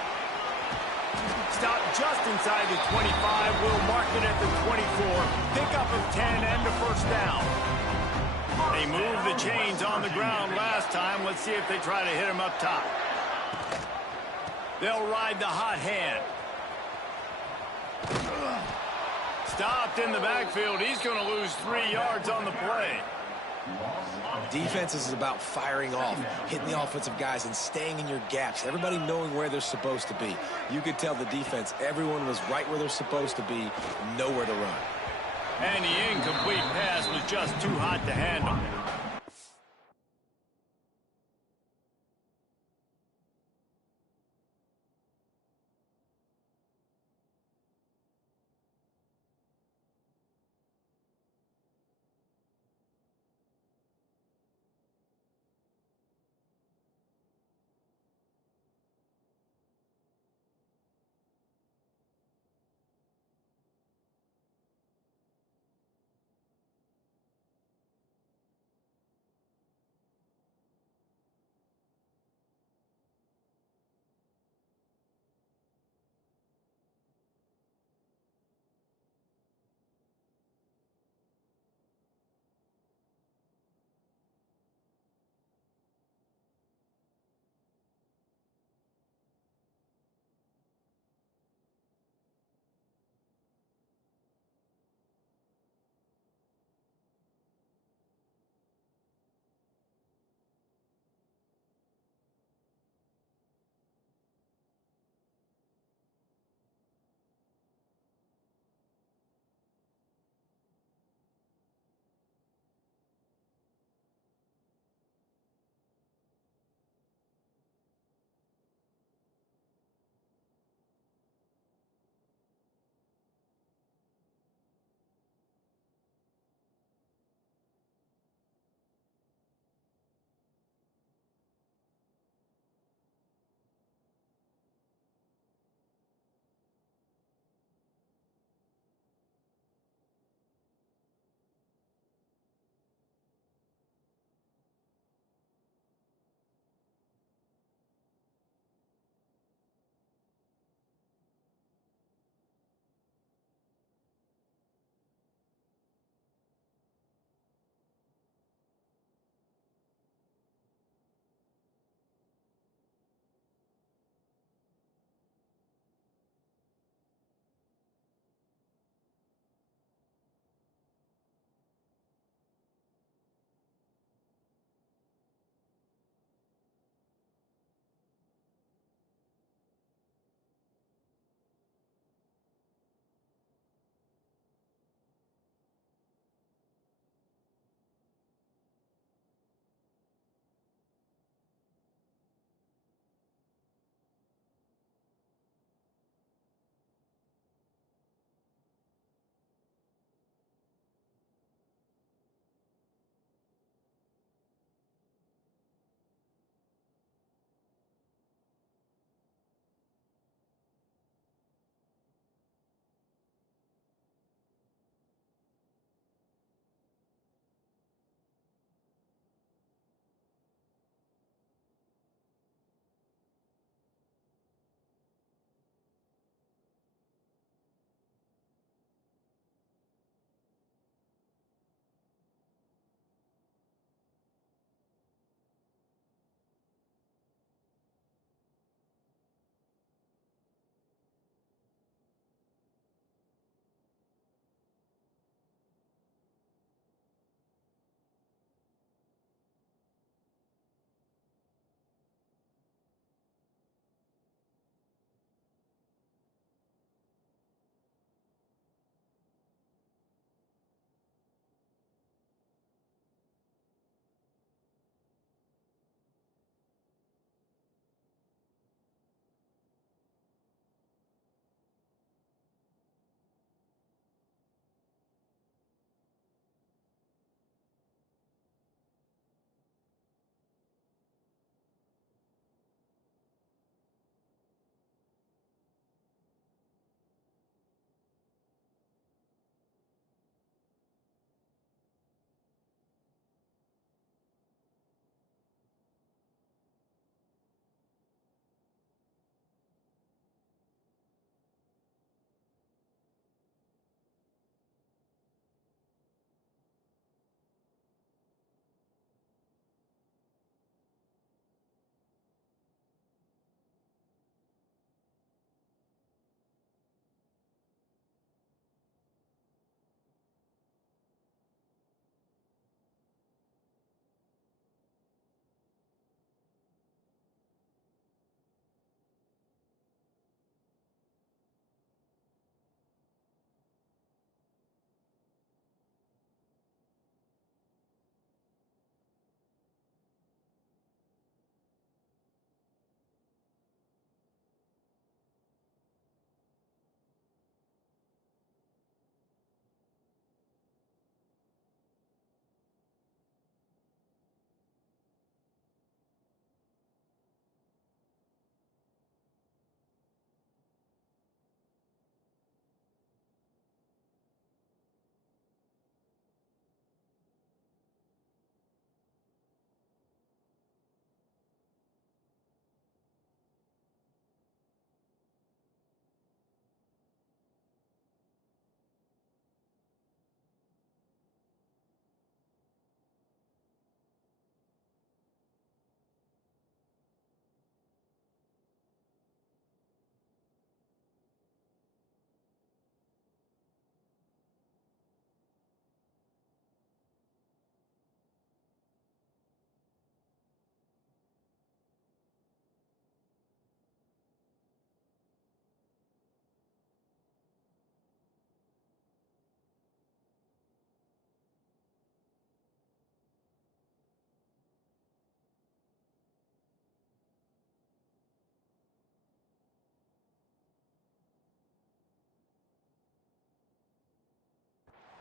Stop just inside the 25. Will mark it at the 24. Pickup of 10 and a 1st down. They moved the chains on the ground last time. Let's see if they try to hit him up top. They'll ride the hot hand. Stopped in the backfield. He's going to lose 3 yards on the play. Defense is about firing off, hitting the offensive guys, and staying in your gaps. Everybody knowing where they're supposed to be. You could tell the defense, everyone was right where they're supposed to be, nowhere to run. And the incomplete pass was just too hot to handle.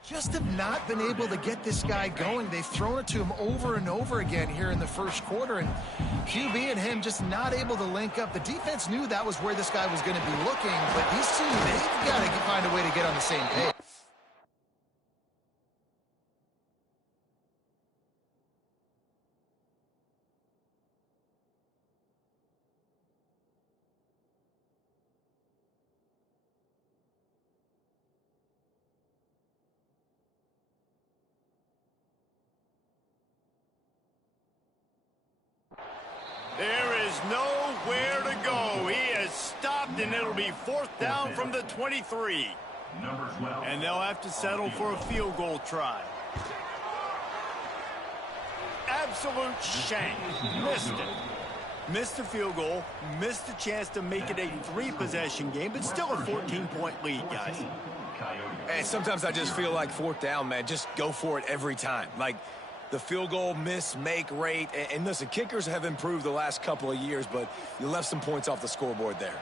just have not been able to get this guy going. They've thrown it to him over and over again here in the first quarter, and QB and him just not able to link up. The defense knew that was where this guy was going to be looking, but these two, they've got to find a way to get on the same page. There is nowhere to go. He has stopped, and it'll be 4th down from the 23. And they'll have to settle for a field goal try. Absolute shame. Missed it. Missed the field goal. Missed the chance to make it a 3-possession game, but still a 14-point lead, guys. And sometimes I just feel like 4th down, man, just go for it every time. Like, the field goal miss-make rate. And listen, kickers have improved the last couple of years, but you left some points off the scoreboard there.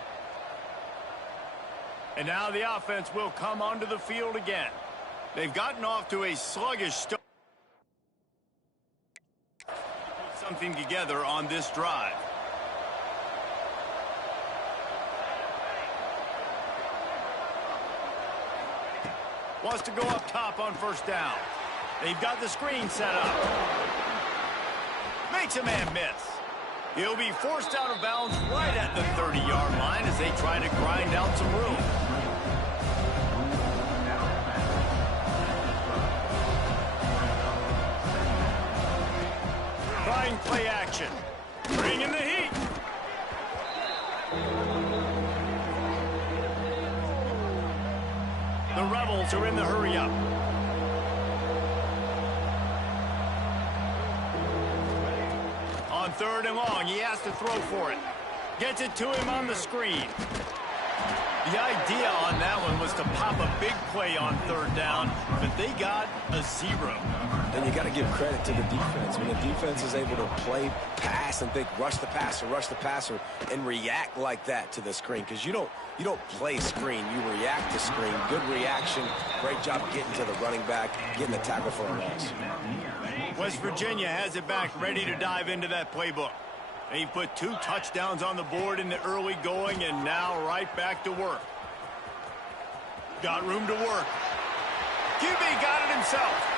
And now the offense will come onto the field again. They've gotten off to a sluggish start. Put something together on this drive. Wants to go up top on 1st down. They've got the screen set up. Makes a man miss. He'll be forced out of bounds right at the 30-yard line as they try to grind out some room. Trying play action. Bringing the heat. The Rebels are in the hurry-up. On 3rd and long, he has to throw for it. Gets it to him on the screen. The idea on that one was to pop a big play on 3rd down, but they got a 0. And you got to give credit to the defense. When the defense is able to play pass and think rush the passer, and react like that to the screen. Because you don't play screen, you react to screen. Good reaction. Great job getting to the running back, getting the tackle for a loss. West Virginia has it back, ready to dive into that playbook. They put 2 touchdowns on the board in the early going, and now right back to work. Got room to work. QB got it himself.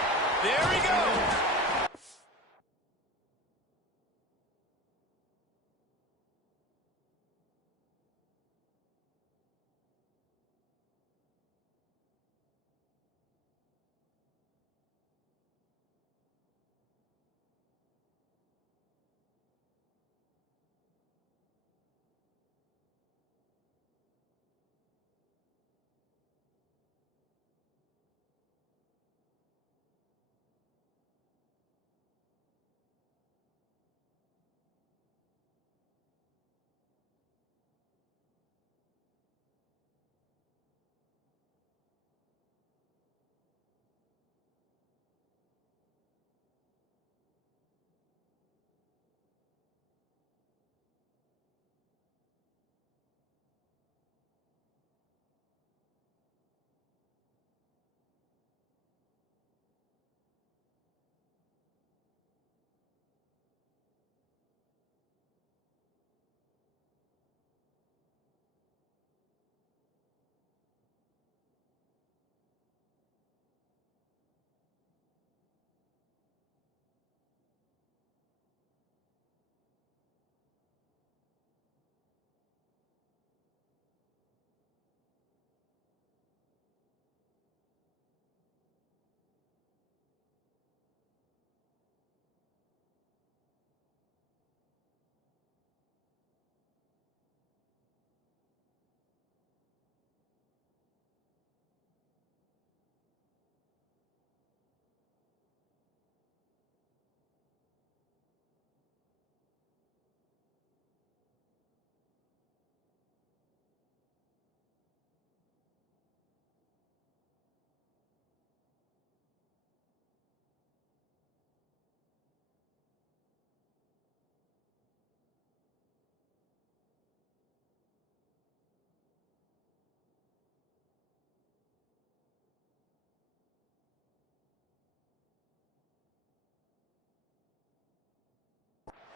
There he goes.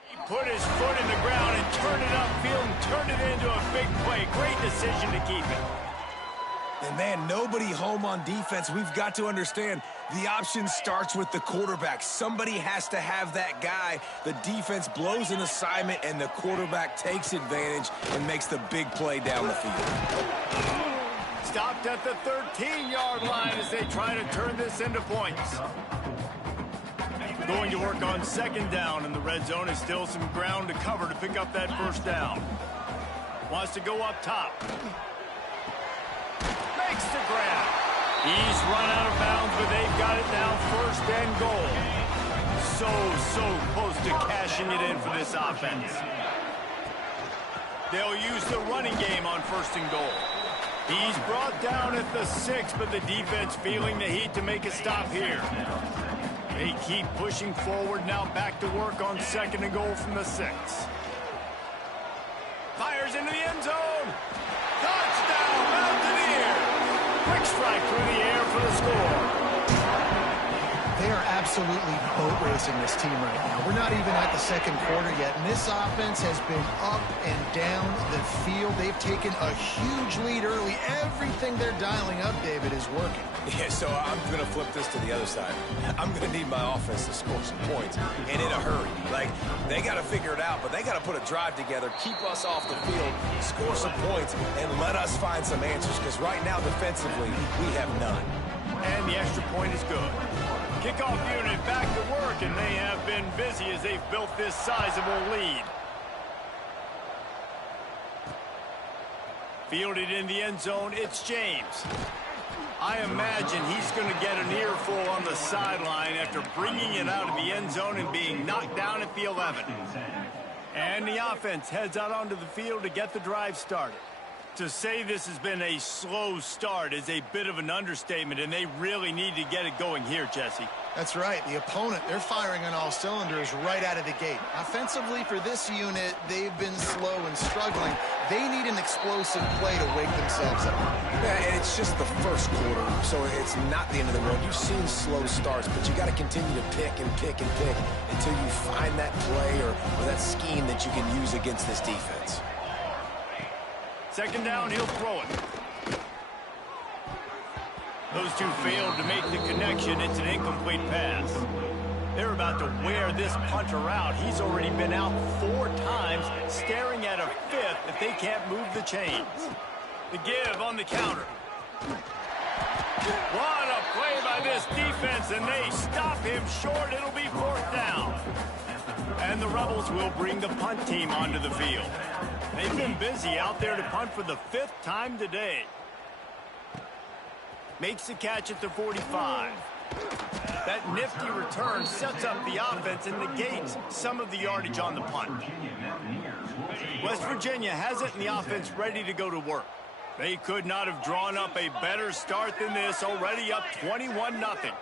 He put his foot in the ground and turned it upfield and turned it into a big play. Great decision to keep it. And, man, nobody home on defense. We've got to understand the option starts with the quarterback. Somebody has to have that guy. The defense blows an assignment, and the quarterback takes advantage and makes the big play down the field. Stopped at the 13-yard line as they try to turn this into points. Going to work on second down in the red zone. Is still some ground to cover to pick up that first down. Wants to go up top. Makes the grab. He's run out of bounds, but they've got it now first and goal. So close to cashing it in for this offense. They'll use the running game on first and goal. He's brought down at the 6, but the defense feeling the heat to make a stop here. They keep pushing forward now, back to work on second and goal from the 6. Fires into the end zone. Touchdown, Mountaineers! Quick strike through the air for the score. They are absolutely boat racing this team right now. We're not even at the second quarter yet, and this offense has been up and down the field. They've taken a huge lead early. Everything they're dialing up, David, is working. Yeah, so I'm going to flip this to the other side. I'm going to need my offense to score some points, and in a hurry. Like, they got to figure it out, but they got to put a drive together, keep us off the field, score some points, and let us find some answers, because right now, defensively, we have none. And the extra point is good. Kickoff unit back to work, and they have been busy as they've built this sizable lead. Fielded in the end zone, it's James. I imagine he's going to get an earful on the sideline after bringing it out of the end zone and being knocked down at the 11. And the offense heads out onto the field to get the drive started. To say this has been a slow start is a bit of an understatement, and they really need to get it going here, Jesse. That's right. The opponent, they're firing on all cylinders right out of the gate. Offensively, for this unit, they've been slow and struggling. They need an explosive play to wake themselves up. Yeah, and it's just the first quarter, so it's not the end of the world. You've seen slow starts, but you got to continue to pick and pick and pick until you find that play or that scheme that you can use against this defense. Second down, he'll throw it. Those two failed to make the connection. It's an incomplete pass. They're about to wear this punter out. He's already been out 4 times, staring at a 5th if they can't move the chains. The give on the counter. What a play by this defense, and they stop him short. It'll be 4th down. And the Rebels will bring the punt team onto the field. They've been busy out there to punt for the 5th time today. Makes the catch at the 45. That nifty return sets up the offense and negates some of the yardage on the punt. West Virginia has it, and the offense ready to go to work. They could not have drawn up a better start than this, already up 21-0.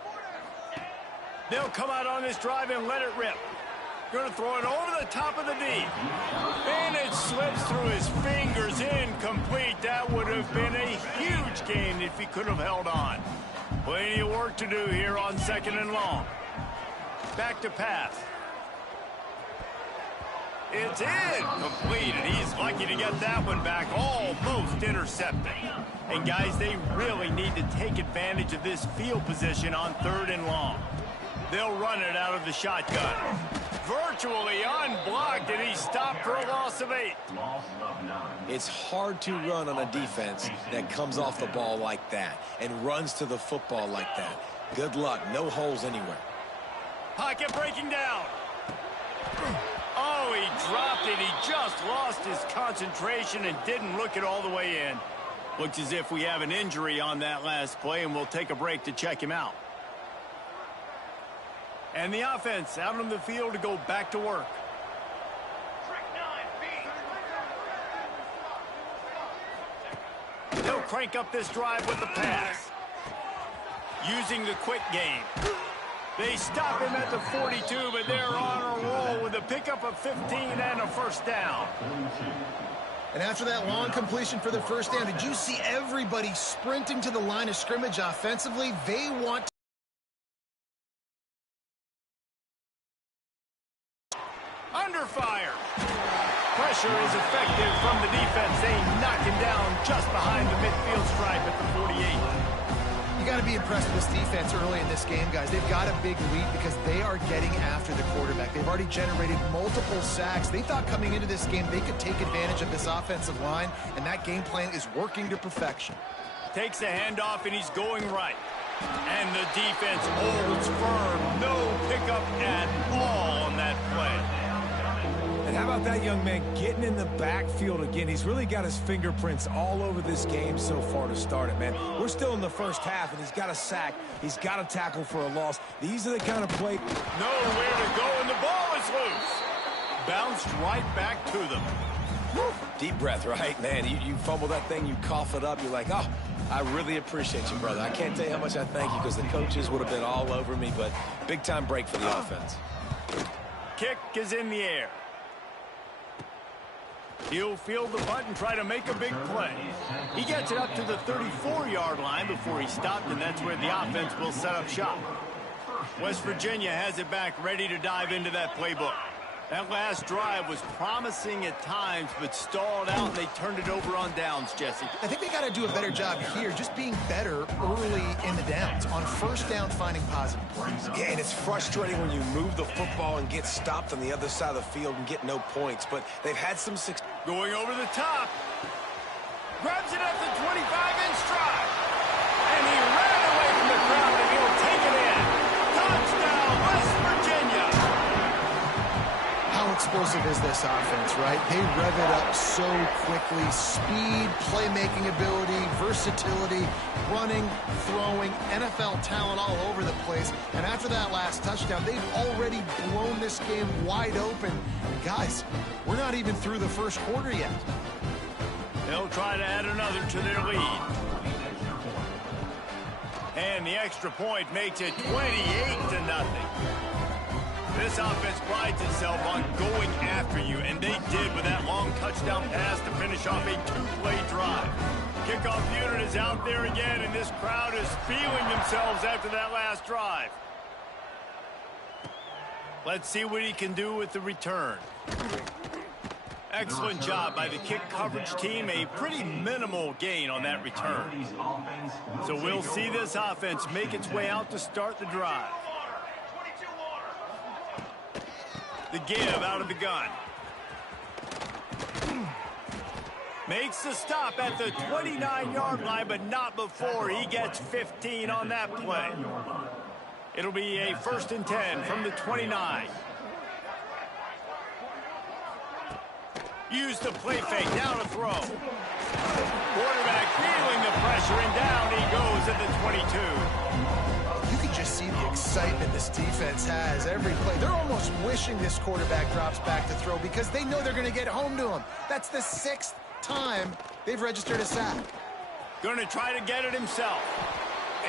They'll come out on this drive and let it rip. Going to throw it over the top of the D. And it slips through his fingers, incomplete. That would have been a huge gain if he could have held on. Plenty of work to do here on second and long. Back to pass. It's incomplete, and he's lucky to get that one back, almost intercepting. And guys, they really need to take advantage of this field position on third and long. They'll run it out of the shotgun. Virtually unblocked, and he's stopped for a loss of 8. It's hard to run on a defense that comes off the ball like that and runs to the football like that. Good luck. No holes anywhere. Pocket breaking down. Oh, he dropped it. He just lost his concentration and didn't look it all the way in. Looks as if we have an injury on that last play, and we'll take a break to check him out. And the offense out on the field to go back to work. They'll crank up this drive with the pass. Using the quick game. They stop him at the 42, but they're on a roll with a pickup of 15 and a first down. And after that long completion for the first down, did you see everybody sprinting to the line of scrimmage offensively? They want to... Under fire. Pressure is effective from the defense. They knock him down just behind the midfield stripe at the 48. You got to be impressed with this defense early in this game, guys. They've got a big lead because they are getting after the quarterback. They've already generated multiple sacks. They thought coming into this game they could take advantage of this offensive line, and that game plan is working to perfection. Takes a handoff, and he's going right. And the defense holds firm. No pickup at all on that play. And how about that young man getting in the backfield again? He's really got his fingerprints all over this game so far to start it, man. We're still in the first half, and he's got a sack. He's got a tackle for a loss. These are the kind of play. Nowhere to go, and the ball is loose. Bounced right back to them. Deep breath, right? Man, you fumble that thing, you cough it up. You're like, oh, I really appreciate you, brother. I can't tell you how much I thank you because the coaches would have been all over me, but big-time break for the offense. Kick is in the air. He'll field the punt and try to make a big play. He gets it up to the 34-yard line before he stopped, and that's where the offense will set up shop. West Virginia has it back, ready to dive into that playbook. That last drive was promising at times, but stalled out, and they turned it over on downs, Jesse. I think they got to do a better job here, just being better early in the downs, on first down finding positive plays. Yeah, and it's frustrating when you move the football and get stopped on the other side of the field and get no points, but they've had some success. Going over the top. Grabs it at the 25-inch stride. And he ran away from the crowd, and he'll take it in. Touchdown, West Virginia. How explosive is this offense, right? They rev it up so quickly. Speed, playmaking ability, versatility, running, throwing, NFL talent all over the place. And after that last touchdown, they've already blown this game wide open. And guys, we're not even through the first quarter yet. They'll try to add another to their lead. And the extra point makes it 28-0. This offense prides itself on going after you, and they did with that long touchdown pass to finish off a two-play drive. Kickoff unit is out there again, and this crowd is feeling themselves after that last drive. Let's see what he can do with the return. Excellent job by the kick coverage team. A pretty minimal gain on that return. So we'll see this offense make its way out to start the drive. The give out of the gun. Makes the stop at the 29-yard line, but not before he gets 15 on that play. It'll be a 1st and 10 from the 29. Use the play fake, down to throw. Quarterback feeling the pressure, and down he goes at the 22. You can just see the excitement this defense has every play. They're almost wishing this quarterback drops back to throw because they know they're going to get home to him. That's the 6th time they've registered a sack. Going to try to get it himself.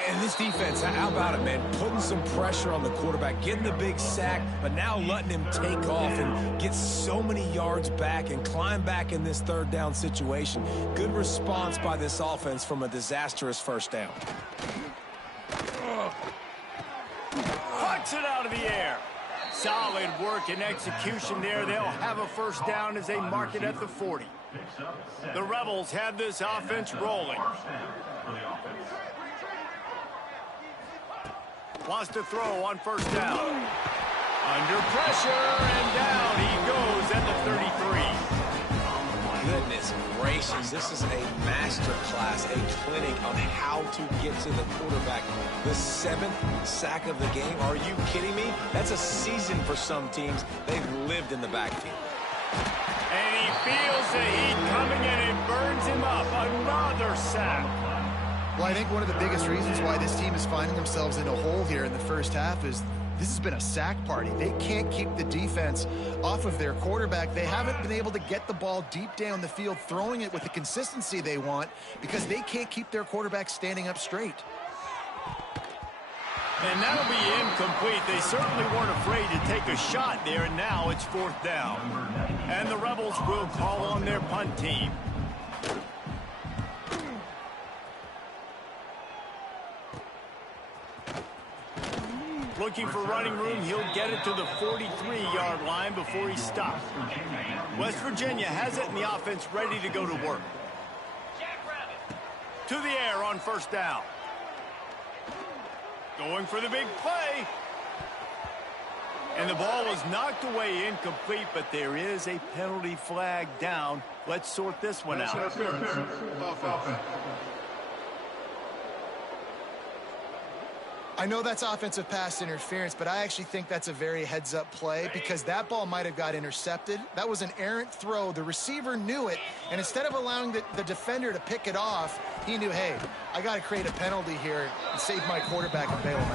And this defense, how about it, man? Putting some pressure on the quarterback, getting the big sack, but now letting him take off and get so many yards back and climb back in this 3rd down situation. Good response by this offense from a disastrous 1st down. Pucks it out of the air. Solid work and execution there. They'll have a 1st down as they mark it at the 40. The Rebels have this offense rolling. Wants to throw on 1st down. Under pressure, and down he goes at the 33. Goodness gracious, this is a master class, a clinic on how to get to the quarterback. The 7th sack of the game, are you kidding me? That's a season for some teams. They've lived in the backfield. And he feels the heat coming in and burns him up. Another sack. Well, I think one of the biggest reasons why this team is finding themselves in a hole here in the first half is this has been a sack party. They can't keep the defense off of their quarterback. They haven't been able to get the ball deep down the field, throwing it with the consistency they want because they can't keep their quarterback standing up straight. And that'll be incomplete. They certainly weren't afraid to take a shot there, and now it's 4th down. And the Rebels will call on their punt team. looking for running room. He'll get it to the 43-yard line before he stops. West Virginia has it, and the offense ready to go to work. To the air on first down. Going for the big play. And the ball was knocked away incomplete, but there is a penalty flag down. Let's sort this one out. I know that's offensive pass interference, but I actually think that's a very heads-up play because that ball might have got intercepted. That was an errant throw. The receiver knew it, and instead of allowing the defender to pick it off, he knew, hey, I got to create a penalty here and save my quarterback and bail him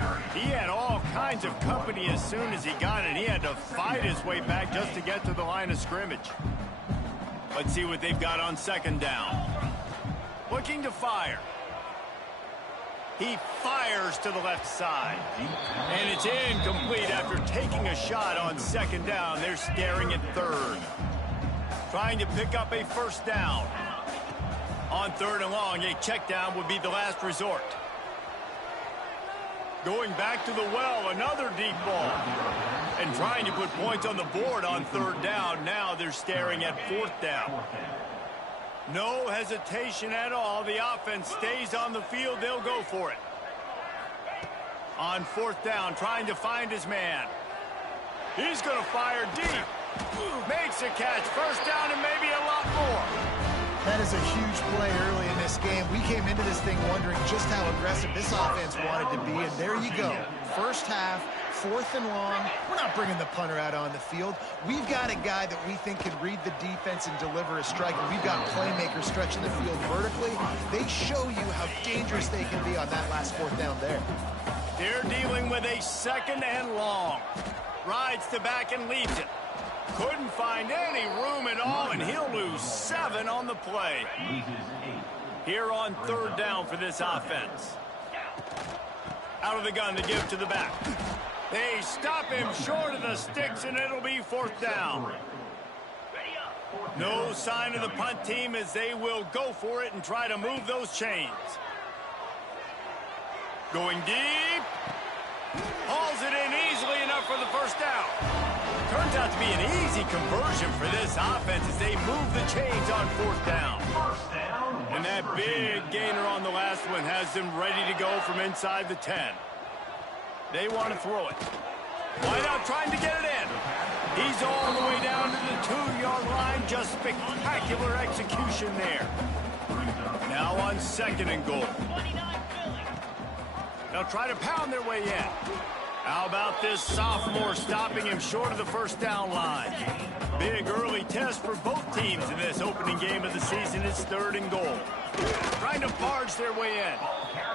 out. He had all kinds of company as soon as he got it. He had to fight his way back just to get to the line of scrimmage. Let's see what they've got on second down. Looking to fire. He fires to the left side. And it's incomplete after taking a shot on second down. They're staring at third. Trying to pick up a first down. On third and long, a check down would be the last resort. Going back to the well, another deep ball. And trying to put points on the board on third down. Now they're staring at fourth down. No hesitation at all. The offense stays on the field. They'll go for it. On fourth down, trying to find his man. He's going to fire deep. Makes a catch. First down and maybe a lot more. That is a huge play early in this game. We came into this thing wondering just how aggressive this offense wanted to be, and there you go. First half, fourth and long. We're not bringing the punter out on the field. We've got a guy that we think can read the defense and deliver a strike, and we've got playmakers stretching the field vertically. They show you how dangerous they can be on that last fourth down there. They're dealing with a second and long. Rides to back and leads it. Couldn't find any room at all, and he'll lose 7 on the play. Here on third down for this offense. Out of the gun to give to the back. They stop him short of the sticks, and it'll be fourth down. No sign of the punt team as they will go for it and try to move those chains. Going deep. Hauls it in easily enough for the first down. Turns out to be an easy conversion for this offense as they move the chains on fourth down. And that big gainer on the last one has them ready to go from inside the 10. They want to throw it. Whiteout trying to get it in. He's all the way down to the 2-yard line. Just spectacular execution there. Now on second and goal. They'll try to pound their way in. How about this sophomore stopping him short of the first down line? Big early test for both teams in this opening game of the season. It's third and goal. Trying to barge their way in.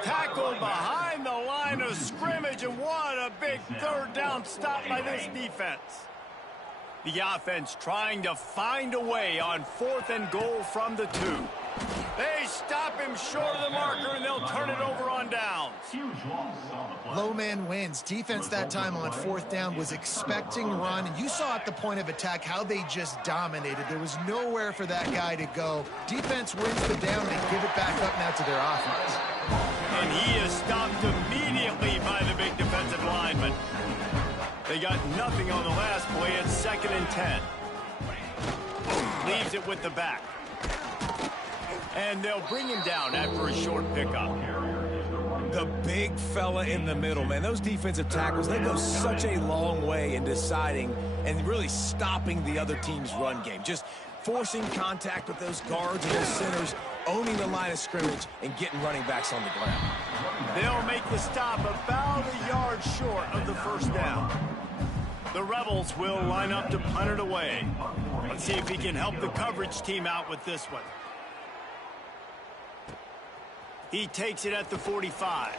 Tackled behind the line of scrimmage, and what a big third down stop by this defense. The offense trying to find a way on fourth and goal from the 2. They stop him short of the marker, and they'll turn it over on downs. Low man wins. Defense that time on fourth down was expecting run, and you saw at the point of attack how they just dominated. There was nowhere for that guy to go. Defense wins the down. They give it back up now to their offense. And he is stopped immediately by the big defensive lineman. They got nothing on the last play. It's second and 10. Leaves it with the back. And they'll bring him down after a short pickup. The big fella in the middle, man. Those defensive tackles, they go such a long way in deciding and really stopping the other team's run game. Just forcing contact with those guards and those centers, owning the line of scrimmage, and getting running backs on the ground. They'll make the stop about a yard short of the first down. The Rebels will line up to punt it away. Let's see if he can help the coverage team out with this one. He takes it at the 45.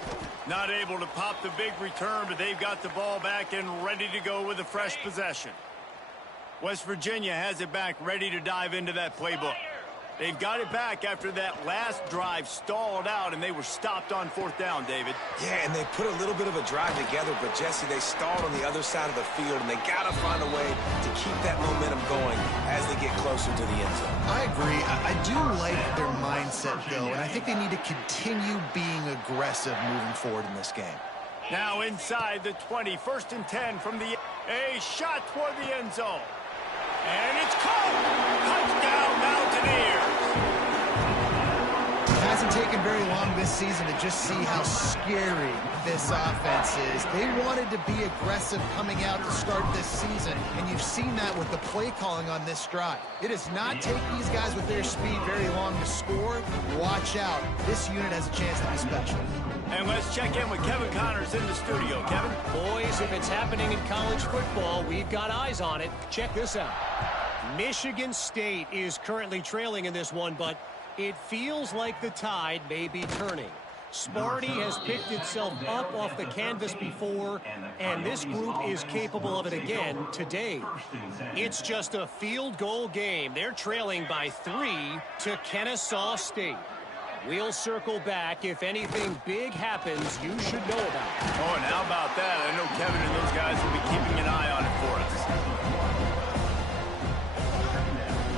Not able to pop the big return, but they've got the ball back and ready to go with a fresh possession. West Virginia has it back, ready to dive into that playbook. They've got it back after that last drive stalled out, and they were stopped on fourth down, David. Yeah, and they put a little bit of a drive together, but, Jesse, they stalled on the other side of the field, and they got to find a way to keep that momentum going as they get closer to the end zone. I agree. I do like their mindset, though, and I think they need to continue being aggressive moving forward in this game. Now inside the 20, 1st and 10 from the... A shot toward the end zone. And it's caught! Touchdown, Mountaineers! It hasn't taken very long this season to just see how scary this offense is. They wanted to be aggressive coming out to start this season, and you've seen that with the play calling on this drive. It does not take these guys with their speed very long to score. Watch out. This unit has a chance to be special. And let's check in with Kevin Connors in the studio. Kevin? Boys, if it's happening in college football, we've got eyes on it. Check this out. Michigan State is currently trailing in this one, but it feels like the tide may be turning. Sparty has picked itself up off the canvas before, and this group is capable of it again today. It's just a field goal game. They're trailing by 3 to Kennesaw State. We'll circle back. If anything big happens, you should know about it. Oh, and how about that? I know Kevin and those guys will be keeping an eye on it for us.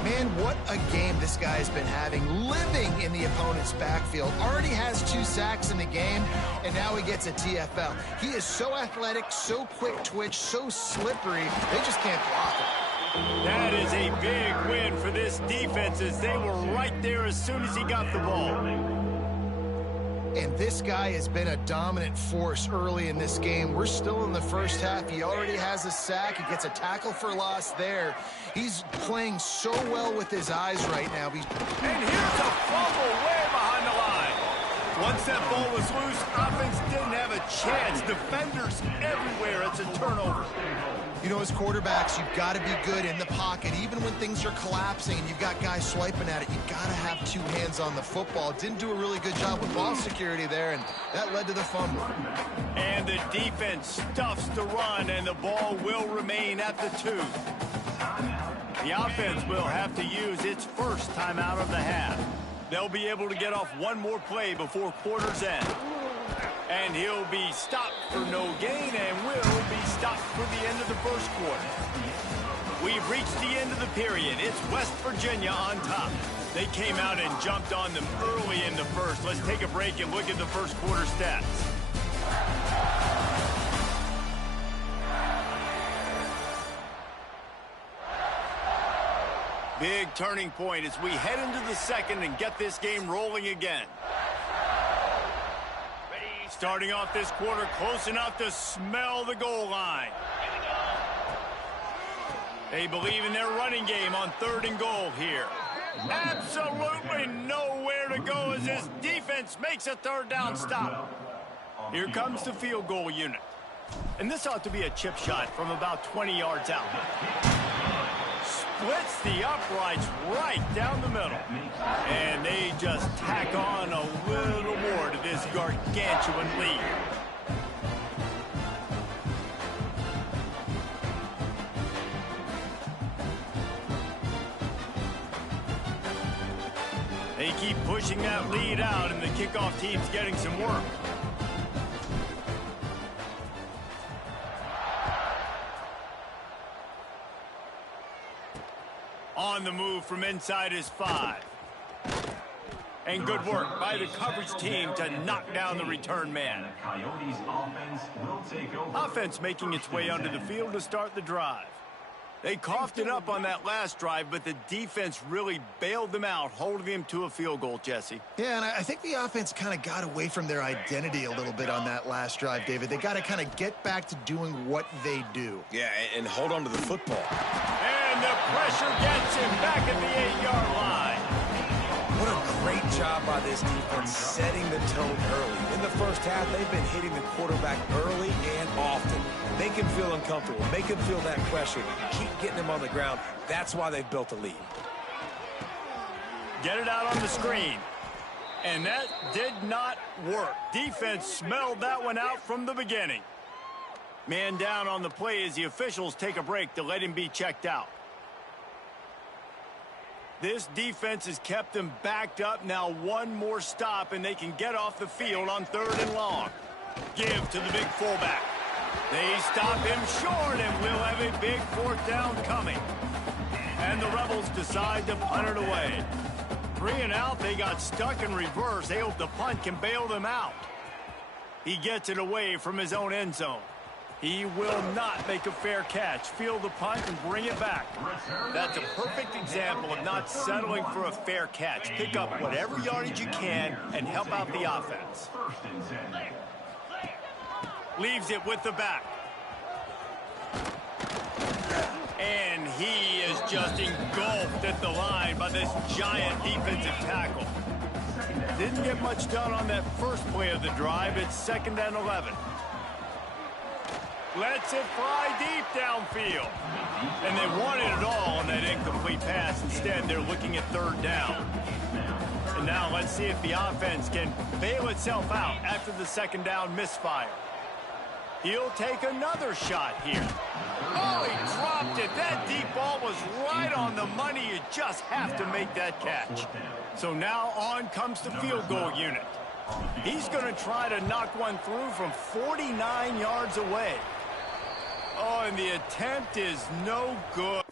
Man, what a game this guy has been having, living in the opponent's backfield. Already has 2 sacks in the game, and now he gets a TFL. He is so athletic, so quick twitch, so slippery, they just can't block him. That is a big win for this defense as they were right there as soon as he got the ball. And this guy has been a dominant force early in this game. We're still in the first half. He already has a sack. He gets a tackle for loss there. He's playing so well with his eyes right now. And here's a fumble way behind the line. Once that ball was loose, offense didn't have a chance. Defenders everywhere. It's a turnover. You know, as quarterbacks, you've got to be good in the pocket. Even when things are collapsing and you've got guys swiping at it, you've got to have 2 hands on the football. Didn't do a really good job with ball security there, and that led to the fumble. And the defense stuffs the run, and the ball will remain at the 2. The offense will have to use its first timeout of the half. They'll be able to get off one more play before quarter's end. And he'll be stopped for no gain and will be stopped for the end of the first quarter. We've reached the end of the period. It's West Virginia on top. They came out and jumped on them early in the first. Let's take a break and look at the first quarter stats. Big turning point as we head into the second and get this game rolling again. Starting off this quarter close enough to smell the goal line. They believe in their running game on 3rd and goal here. Absolutely nowhere to go as this defense makes a 3rd down stop. Here comes the field goal unit. And this ought to be a chip shot from about 20 yards out. Splits the uprights right down the middle. And they just tack on a little more to this gargantuan lead. They keep pushing that lead out, and the kickoff team's getting some work. On the move from inside his 5. And good work by the coverage team to knock down the return man. Offense making its way onto the field to start the drive. They coughed it up on that last drive, but the defense really bailed them out, holding them to a field goal, Jesse. Yeah, and I think the offense kind of got away from their identity a little bit on that last drive, David. They got to kind of get back to doing what they do. Yeah, and hold on to the football. And the pressure gets him back at the 8-yard line. What a great job by this defense setting the tone early. In the first half, they've been hitting the quarterback early and often. Make him feel uncomfortable. Make him feel that pressure. Keep getting him on the ground. That's why they've built a lead. Get it out on the screen. And that did not work. Defense smelled that one out from the beginning. Man down on the play as the officials take a break to let him be checked out. This defense has kept them backed up. Now one more stop, and they can get off the field on 3rd and long. Give to the big fullback. They stop him short, and we'll have a big 4th down coming. And the Rebels decide to punt it away. 3 and out, they got stuck in reverse. They hope the punt can bail them out. He gets it away from his own end zone. He will not make a fair catch. Field the punt and bring it back. That's a perfect example of not settling for a fair catch. Pick up whatever yardage you can and help out the offense. Leaves it with the back. And he is just engulfed at the line by this giant defensive tackle. Didn't get much done on that first play of the drive. It's 2nd and 11. Lets it fly deep downfield. And they wanted it all on that incomplete pass. Instead, they're looking at 3rd down. And now let's see if the offense can bail itself out after the 2nd down misfire. He'll take another shot here. Oh, he dropped it. That deep ball was right on the money. You just have to make that catch. So now on comes the field goal unit. He's going to try to knock one through from 49 yards away. Oh, and the attempt is no good.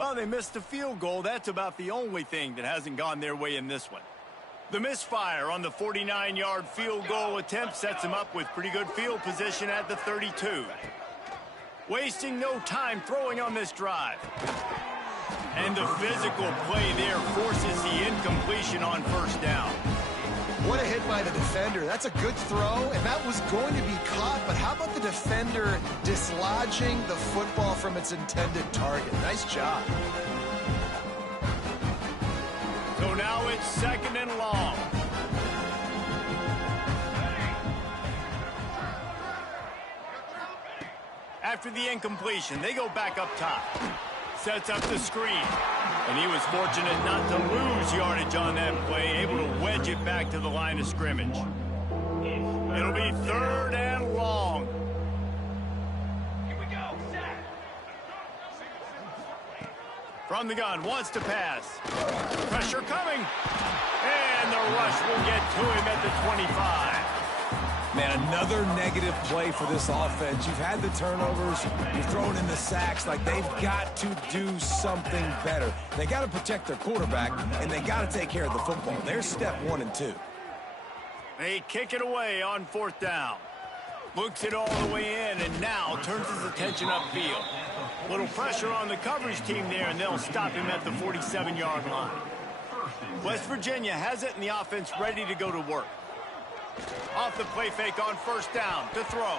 Well, they missed the field goal. That's about the only thing that hasn't gone their way in this one. The misfire on the 49-yard field goal attempt sets them up with pretty good field position at the 32. Wasting no time throwing on this drive. And the physical play there forces the incompletion on first down. What a hit by the defender. That's a good throw, and that was going to be caught, but how about the defender dislodging the football from its intended target? Nice job. So now it's second and long. After the incompletion, they go back up top. Sets up the screen. And he was fortunate not to lose yardage on that play, able to wedge it back to the line of scrimmage. It'll be third and long. Here we go. From the gun, wants to pass. Pressure coming. And the rush will get to him at the 25. Man, another negative play for this offense. You've had the turnovers. You're throwing in the sacks. Like, they've got to do something better. They got to protect their quarterback, and they got to take care of the football. There's step 1 and 2. They kick it away on fourth down. Looks it all the way in, and now turns his attention upfield. Little pressure on the coverage team there, and they'll stop him at the 47-yard line. West Virginia has it, and the offense ready to go to work. Off the play fake on first down to throw.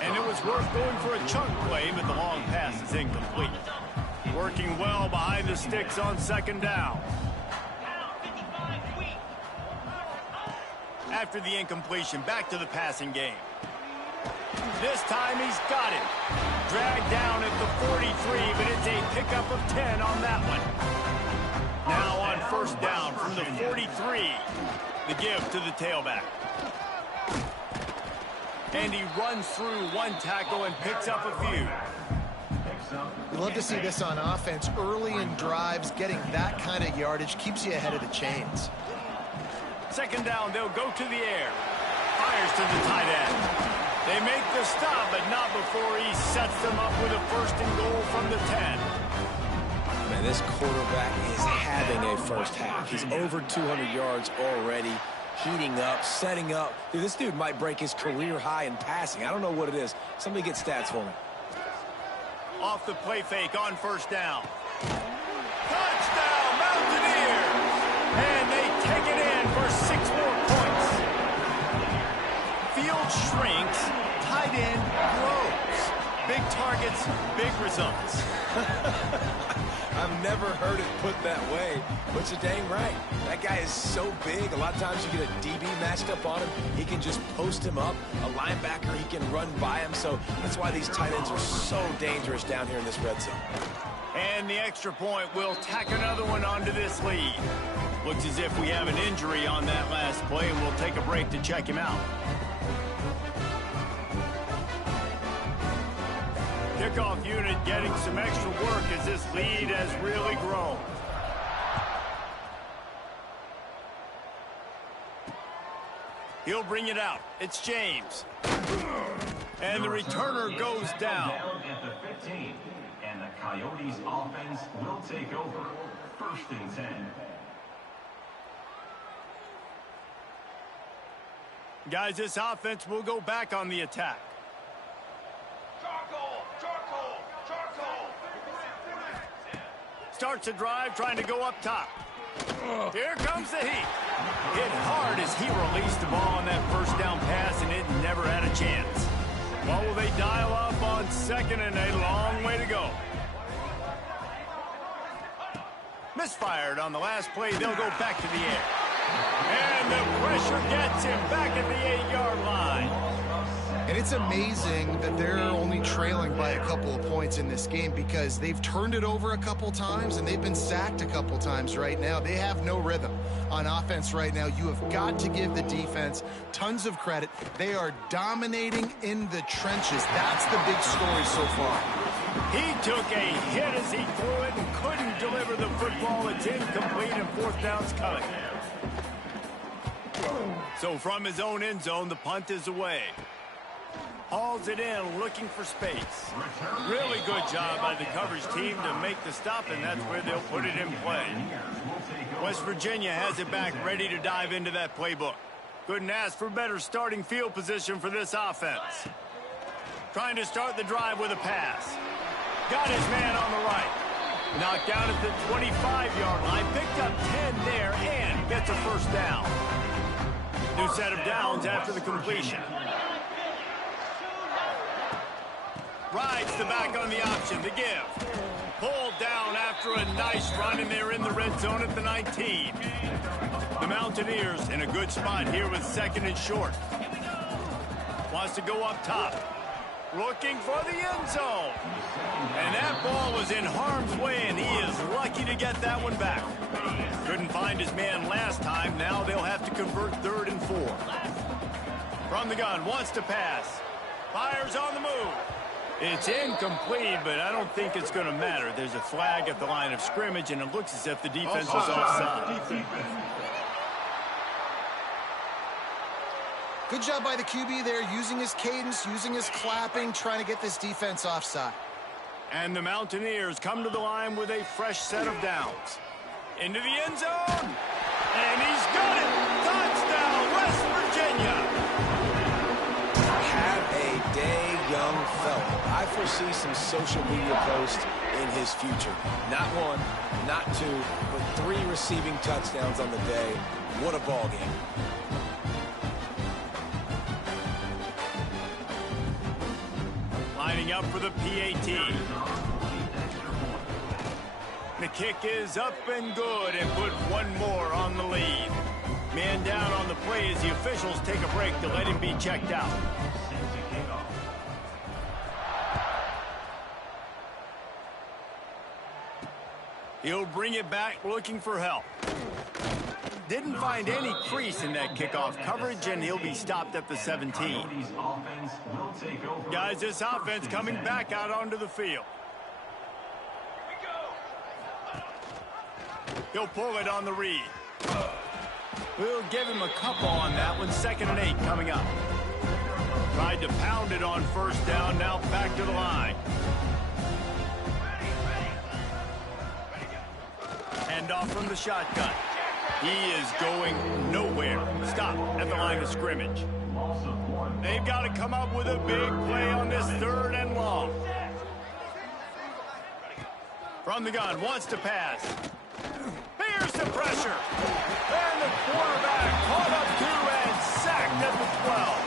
And it was worth going for a chunk play, but the long pass is incomplete. Working well behind the sticks on second down. After the incompletion, back to the passing game. This time he's got it. Dragged down at the 43, but it's a pickup of 10 on that one. Now on first down from the 43, the give to the tailback. And he runs through one tackle and picks up a few. You love to see this on offense. Early in drives, getting that kind of yardage keeps you ahead of the chains. Second down, they'll go to the air. Fires to the tight end. They make the stop, but not before he sets them up with a first and goal from the 10. Man, this quarterback is having a first half. He's over 200 yards already. Heating up, setting up. Dude, this dude might break his career high in passing. I don't know what it is. Somebody get stats for me. Off the play fake on first down. Touchdown, Mountaineers! And they take it in for 6 more points. Field shrinks, tight end grows. Big targets, big results. I've never heard it put that way, but you're dang right. That guy is so big. A lot of times you get a DB matched up on him. He can just post him up. A linebacker, he can run by him. So that's why these tight ends are so dangerous down here in this red zone. And the extra point will tack another one onto this lead. Looks as if we have an injury on that last play, and we'll take a break to check him out. Kickoff unit getting some extra work as this lead has really grown. He'll bring it out. It's James. And the returner goes down. At the 15, and the Coyotes offense will take over. First and 10. Guys, this offense will go back on the attack. Starts a drive, trying to go up top. Here comes the heat. Hit hard as he released the ball on that first down pass, and it never had a chance. Well, will they dial up on second, and a long way to go. Misfired on the last play. They'll go back to the air. And the pressure gets him back at the 8-yard line. And it's amazing that they're only trailing by a couple of points in this game because they've turned it over a couple times and they've been sacked a couple times right now. They have no rhythm on offense right now. You have got to give the defense tons of credit. They are dominating in the trenches. That's the big story so far. He took a hit as he threw it and couldn't deliver the football. It's incomplete and fourth down's coming. So from his own end zone, the punt is away. hauls it in, looking for space. Really good job by the coverage team to make the stop, and that's where they'll put it in play. West Virginia has it back, ready to dive into that playbook. Couldn't ask for better starting field position for this offense. Trying to start the drive with a pass. Got his man on the right. Knocked down at the 25-yard line. Picked up 10 there and gets a first down. New set of downs after the completion. Rides the back on the option, the give. Pulled down after a nice run, and they're in the red zone at the 19. The Mountaineers in a good spot here with second and short. Wants to go up top. Looking for the end zone. And that ball was in harm's way, and he is lucky to get that one back. Couldn't find his man last time. Now they'll have to convert 3rd and 4. From the gun, wants to pass. Fires on the move. It's incomplete, but I don't think it's going to matter. There's a flag at the line of scrimmage, and it looks as if the defense was offside. Good job by the QB there, using his cadence, using his clapping, trying to get this defense offside. And the Mountaineers come to the line with a fresh set of downs. Into the end zone. And he's got it. Touchdown, West Virginia. Have a day, young fella. I foresee some social media posts in his future. Not 1, not 2, but 3 receiving touchdowns on the day. What a ball game. Lining up for the PAT. The kick is up and good, and put one more on the lead. Man down on the play as the officials take a break to let him be checked out. He'll bring it back looking for help. Didn't find any crease in that kickoff coverage, and he'll be stopped at the 17. Guys, this offense coming back out onto the field. He'll pull it on the read. We'll give him a couple on that one. 2nd and 8 coming up. Tried to pound it on 1st down. Now back to the line. Hand off from the shotgun. He is going nowhere. Stop at the line of scrimmage. They've got to come up with a big play on this 3rd and long. From the gun, wants to pass. Here's the pressure. And the quarterback caught up 2 and sacked at the 12.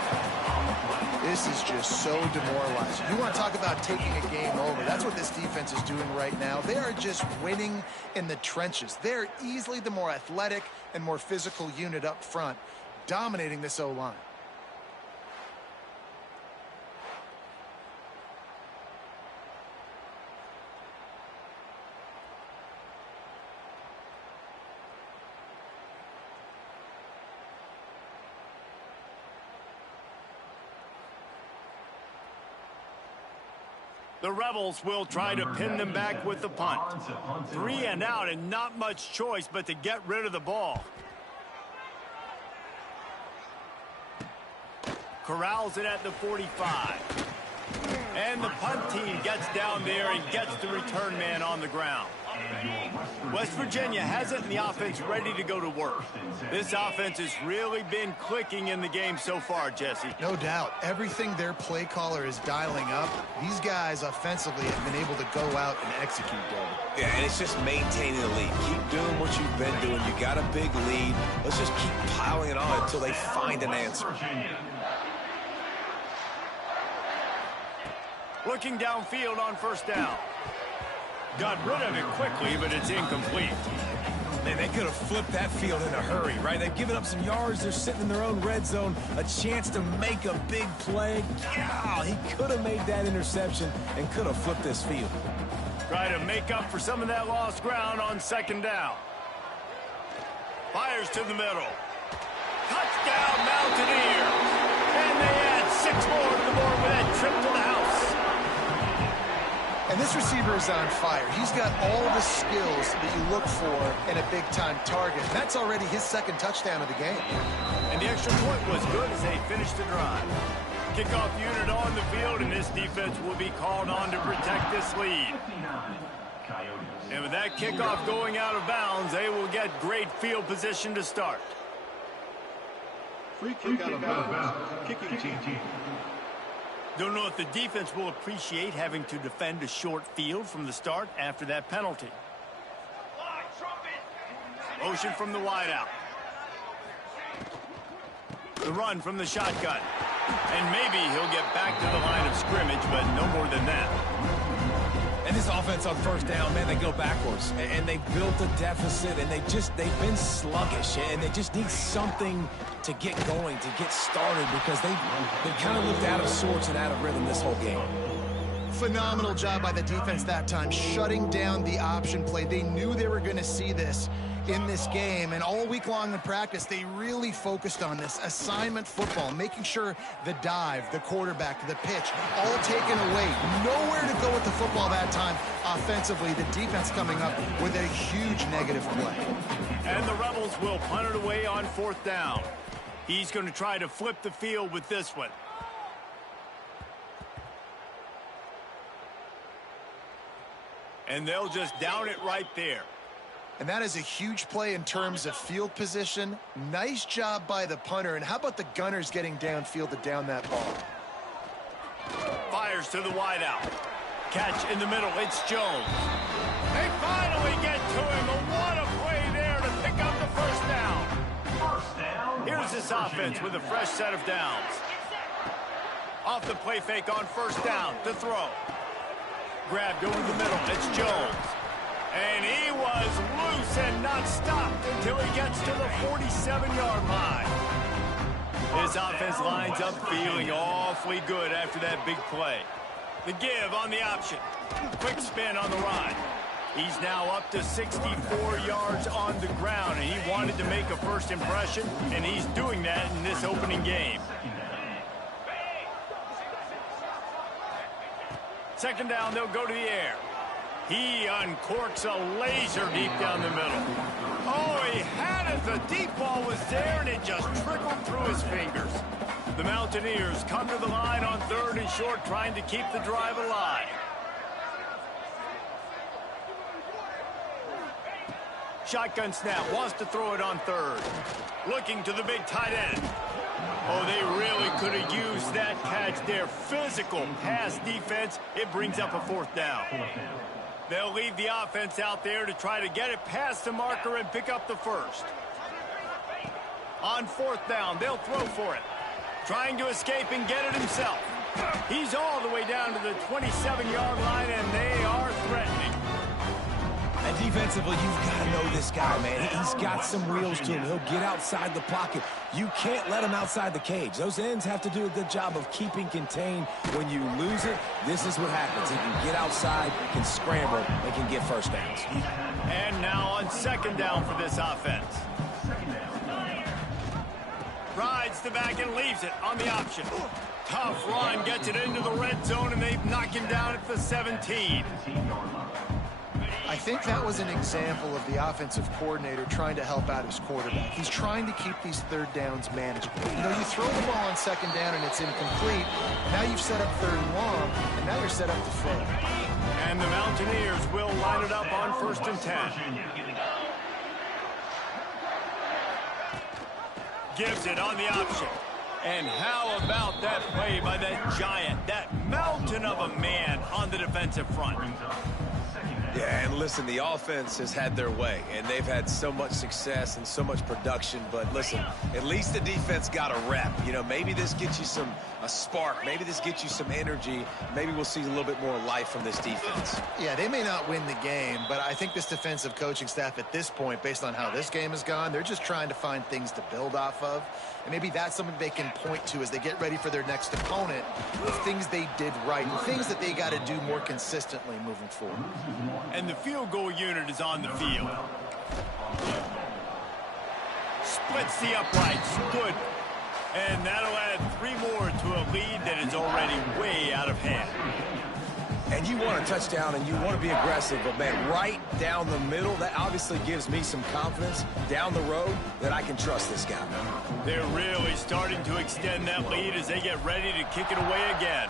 This is just so demoralizing. You want to talk about taking a game over. That's what this defense is doing right now. They are just winning in the trenches. They're easily the more athletic and more physical unit up front, dominating this O-line. The Rebels will try to pin them back with the punt. 3 and out, and not much choice but to get rid of the ball. Corrals it at the 45. And the punt team gets down there and gets the return man on the ground. West Virginia has it in the offense ready to go to work. This offense has really been clicking in the game so far, Jesse. No doubt. Everything their play caller is dialing up, these guys offensively have been able to go out and execute, David. Yeah, and it's just maintaining the lead. Keep doing what you've been doing. You got a big lead. Let's just keep piling it on until they find an answer. Looking downfield on 1st down. Got rid of it quickly, but it's incomplete. Man, they could have flipped that field in a hurry, right? They've given up some yards. They're sitting in their own red zone. A chance to make a big play. Yeah, he could have made that interception and could have flipped this field. Try to make up for some of that lost ground on 2nd down. Fires to the middle. Touchdown, Mountaineers. And they add 6 more to the board with that trip to the house. And this receiver is on fire. He's got all the skills that you look for in a big-time target. That's already his 2nd touchdown of the game. And the extra point was good as they finished the drive. Kickoff unit on the field, and this defense will be called on to protect this lead. And with that kickoff going out of bounds, they will get great field position to start. Free kick out of bounds. Kicking team. Don't know if the defense will appreciate having to defend a short field from the start after that penalty. Motion from the wideout. The run from the shotgun. And maybe he'll get back to the line of scrimmage, but no more than that. And this offense on first down, man, they go backwards. And they built a deficit, and they've been sluggish. And they just need something to get going, to get started, because they've kind of looked out of sorts and out of rhythm this whole game. Phenomenal job by the defense that time, shutting down the option play. They knew they were going to see this in this game, and all week long in practice, they really focused on this assignment football, making sure the dive, the quarterback, the pitch, all taken away. Nowhere to go with the football that time offensively. The defense coming up with a huge negative play. And the Rebels will punt it away on fourth down. He's going to try to flip the field with this one. And they'll just down it right there. And that is a huge play in terms of field position. Nice job by the punter. And how about the Gunners getting downfield to down that ball? Fires to the wideout. Catch in the middle. It's Jones. They finally get to him. But what a play there to pick up the first down. Here's this offense with a fresh set of downs. Off the play fake on first down to throw. Grabbed over the middle. It's Jones. And he was loose and not stopped until he gets to the 47-yard line. His offense lines up feeling awfully good after that big play. The give on the option. Quick spin on the run. He's now up to 64 yards on the ground, and he wanted to make a first impression, and he's doing that in this opening game. Second down, they'll go to the air. He uncorks a laser deep down the middle. Oh, he had it. The deep ball was there, and it just trickled through his fingers. The Mountaineers come to the line on third and short, trying to keep the drive alive. Shotgun snap, wants to throw it on third. Looking to the big tight end. Oh, they really could have used that catch there. Physical pass defense. It brings up a fourth down. They'll leave the offense out there to try to get it past the marker and pick up the first. On fourth down, they'll throw for it. Trying to escape and get it himself. He's all the way down to the 27-yard line, and they are threatening. And defensively, you've got to know this guy, man. He's got some wheels to him. He'll get outside the pocket. You can't let him outside the cage. Those ends have to do a good job of keeping contained. When you lose it, this is what happens. He can get outside, can scramble, and can get first downs. And now on second down for this offense. Rides the back and leaves it on the option. Tough run, gets it into the red zone, and they've knocked him down at the 17. I think that was an example of the offensive coordinator trying to help out his quarterback. He's trying to keep these third downs manageable. You know, you throw the ball on second down and it's incomplete. Now you've set up third and long, and now you're set up to throw. And the Mountaineers will line it up on first and 10. Gives it on the option. And how about that play by that giant, that mountain of a man on the defensive front? Yeah, and listen, the offense has had their way, and they've had so much success and so much production. But listen, at least the defense got a rep. You know, maybe this gets you a spark. Maybe this gets you some energy. Maybe we'll see a little bit more life from this defense. Yeah, they may not win the game, but I think this defensive coaching staff at this point, based on how this game has gone, they're just trying to find things to build off of. And maybe that's something they can point to as they get ready for their next opponent, the things they did right, and things that they got to do more consistently moving forward. And the field goal unit is on the field. Splits the uprights. Good. And that'll add 3 more to a lead that is already way out of hand. And you want a touchdown and you want to be aggressive, but, man, right down the middle, that obviously gives me some confidence down the road that I can trust this guy. They're really starting to extend that lead as they get ready to kick it away again.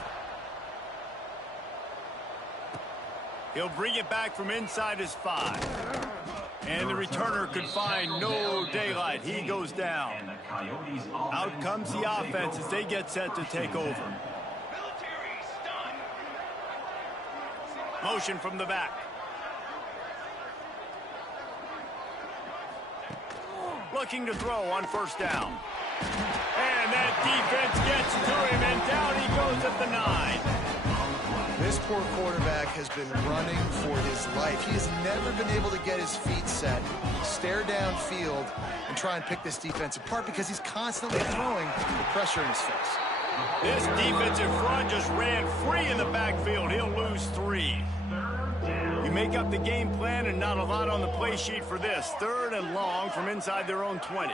He'll bring it back from inside his 5. And the returner could find no daylight. He goes down. Out comes the offense as they get set to take over. Motion from the back. Looking to throw on first down. And that defense gets to him, and down he goes at the 9. This poor quarterback has been running for his life. He has never been able to get his feet set, stare downfield, and try and pick this defense apart because he's constantly throwing the pressure in his face. This defensive front just ran free in the backfield. He'll lose 3. You make up the game plan and not a lot on the play sheet for this. 3rd and long from inside their own 20.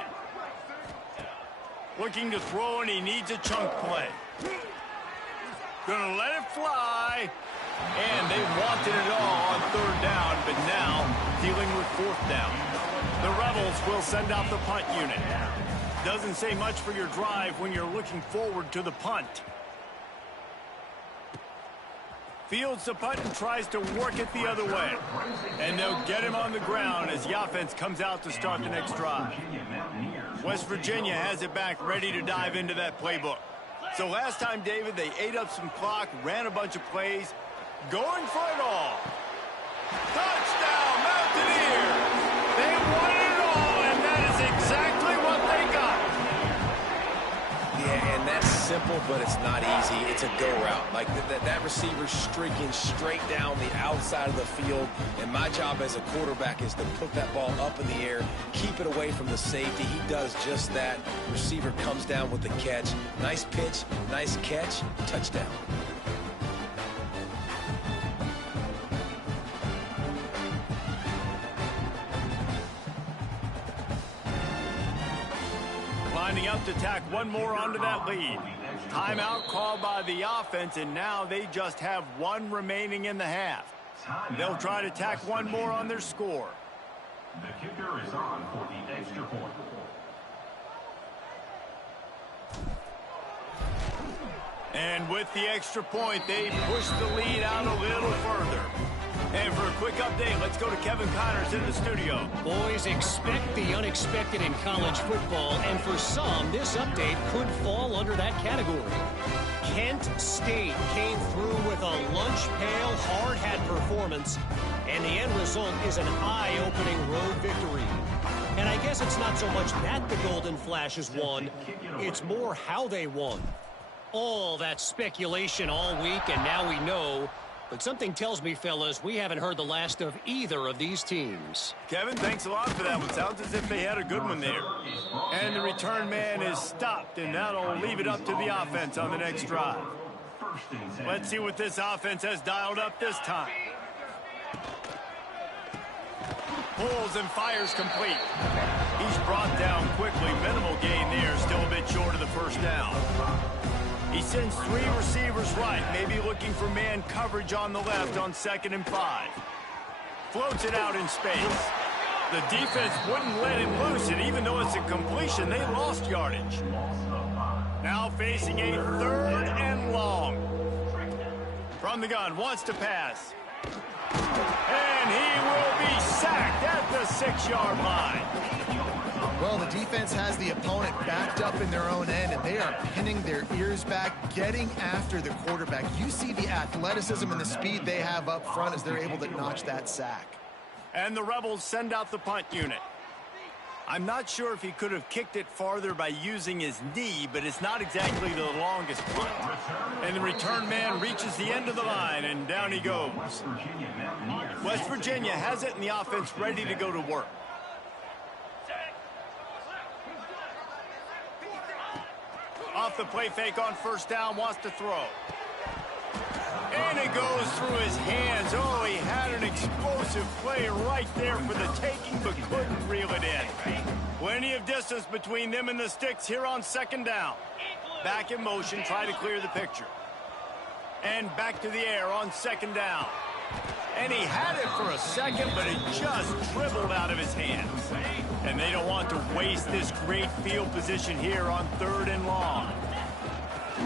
Looking to throw, and he needs a chunk play. Gonna let it fly. And they wanted it all on 3rd down, but now dealing with 4th down. The Rebels will send out the punt unit. Doesn't say much for your drive when you're looking forward to the punt. Fields the punt and tries to work it the other way. And they'll get him on the ground as the offense comes out to start the next drive. West Virginia has it back, ready to dive into that playbook. So last time, David, they ate up some clock, ran a bunch of plays, going for it all. Touchdown, Mountaineers! They won it all, and that is exactly what they got. Yeah, and that's simple, but it's not easy. It's a go route. Like that receiver's streaking straight down the outside of the field, and my job as a quarterback is to put that ball up in the air, keep it away from the safety. He does just that. Receiver comes down with the catch. Nice pitch, nice catch, touchdown. Lining up to tack one more onto that lead. Timeout called by the offense, and now they just have 1 remaining in the half. They'll try to tack one more on their score. The kicker is on for the extra point. And with the extra point, they push the lead out a little further. And for a quick update, let's go to Kevin Connors in the studio. Boys, expect the unexpected in college football, and for some, this update could fall under that category. Kent State came through with a lunch pail, hard-hat performance, and the end result is an eye-opening road victory. And I guess it's not so much that the Golden Flashes won, it's more how they won. All that speculation all week, and now we know. But something tells me, fellas, we haven't heard the last of either of these teams. Kevin, thanks a lot for that one. Sounds as if they had a good one there. And the return man is stopped, and that'll leave it up to the offense on the next drive. Let's see what this offense has dialed up this time. Pulls and fires complete. He's brought down quickly. Minimal gain there, still a bit short of the first down. He sends 3 receivers right, maybe looking for man coverage on the left on 2nd and 5. Floats it out in space. The defense wouldn't let him loose it, even though it's a completion. They lost yardage. Now facing a 3rd and long. From the gun, wants to pass. And he will be sacked at the 6-yard line. Well, the defense has the opponent backed up in their own end, and they are pinning their ears back, getting after the quarterback. You see the athleticism and the speed they have up front as they're able to notch that sack. And the Rebels send out the punt unit. I'm not sure if he could have kicked it farther by using his knee, but it's not exactly the longest punt. And the return man reaches the end of the line, and down he goes. West Virginia has it, and the offense ready to go to work. Off the play fake on first down, wants to throw. And it goes through his hands. Oh, he had an explosive play right there for the taking, but couldn't reel it in. Plenty of distance between them and the sticks here on 2nd down. Back in motion, try to clear the picture. And back to the air on second down. And he had it for a second, but it just dribbled out of his hands. And they don't want to waste this great field position here on 3rd and long.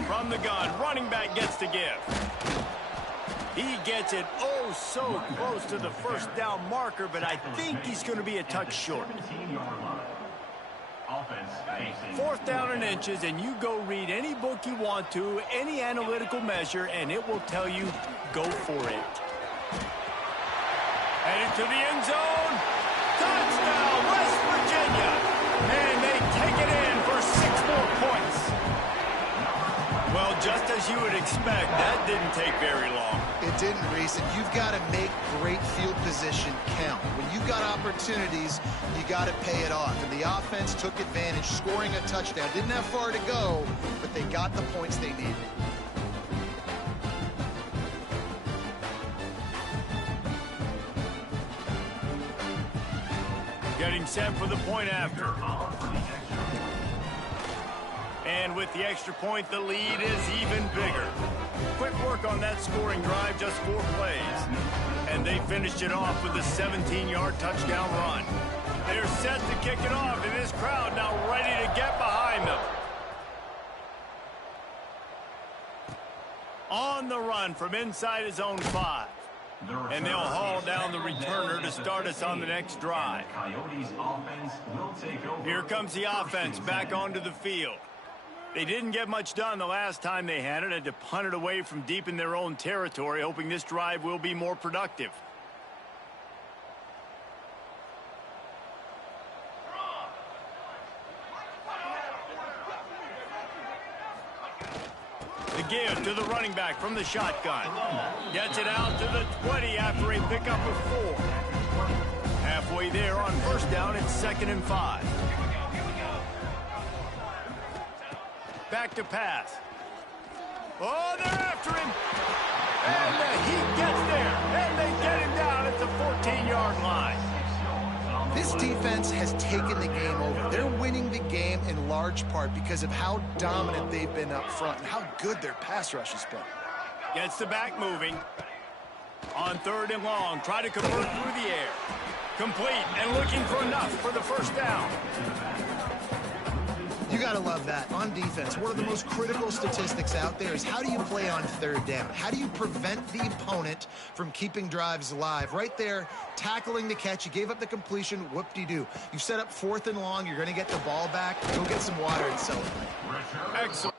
From the gun, running back gets to give. He gets it oh so close to the first down marker, but I think he's going to be a touch short. 4th down and inches, and you go read any book you want to, any analytical measure, and it will tell you, go for it. Headed to the end zone. Touchdown, West Virginia. And they take it in for 6 more points. Well, just as you would expect, that didn't take very long. It didn't, Reese, and you've got to make great field position count. When you've got opportunities, you got to pay it off. And the offense took advantage, scoring a touchdown. Didn't have far to go, but they got the points they needed. Getting set for the point after. And with the extra point, the lead is even bigger. Quick work on that scoring drive, just 4 plays. And they finished it off with a 17-yard touchdown run. They're set to kick it off, and this crowd now ready to get behind them. On the run from inside his own 5. And they'll haul down the returner to start us on the next drive. Here comes the offense back onto the field. They didn't get much done the last time they had it. Had to punt it away from deep in their own territory, hoping this drive will be more productive. The give to the running back from the shotgun. Gets it out to the 20 after a pickup of 4. Halfway there on 1st down, it's 2nd and 5. Back to pass. Oh, they're after him. And he gets there. And they get him down at the 14-yard line. This defense has taken the game over. They're winning the game in large part because of how dominant they've been up front and how good their pass rush has been. Gets the back moving. On 3rd and long, try to convert through the air. Complete and looking for enough for the 1st down. You got to love that. On defense, one of the most critical statistics out there is how do you play on 3rd down? How do you prevent the opponent from keeping drives alive? Right there, tackling the catch. You gave up the completion. Whoop-de-doo. You set up 4th and long. You're going to get the ball back. Go get some water and celebrate. Excellent.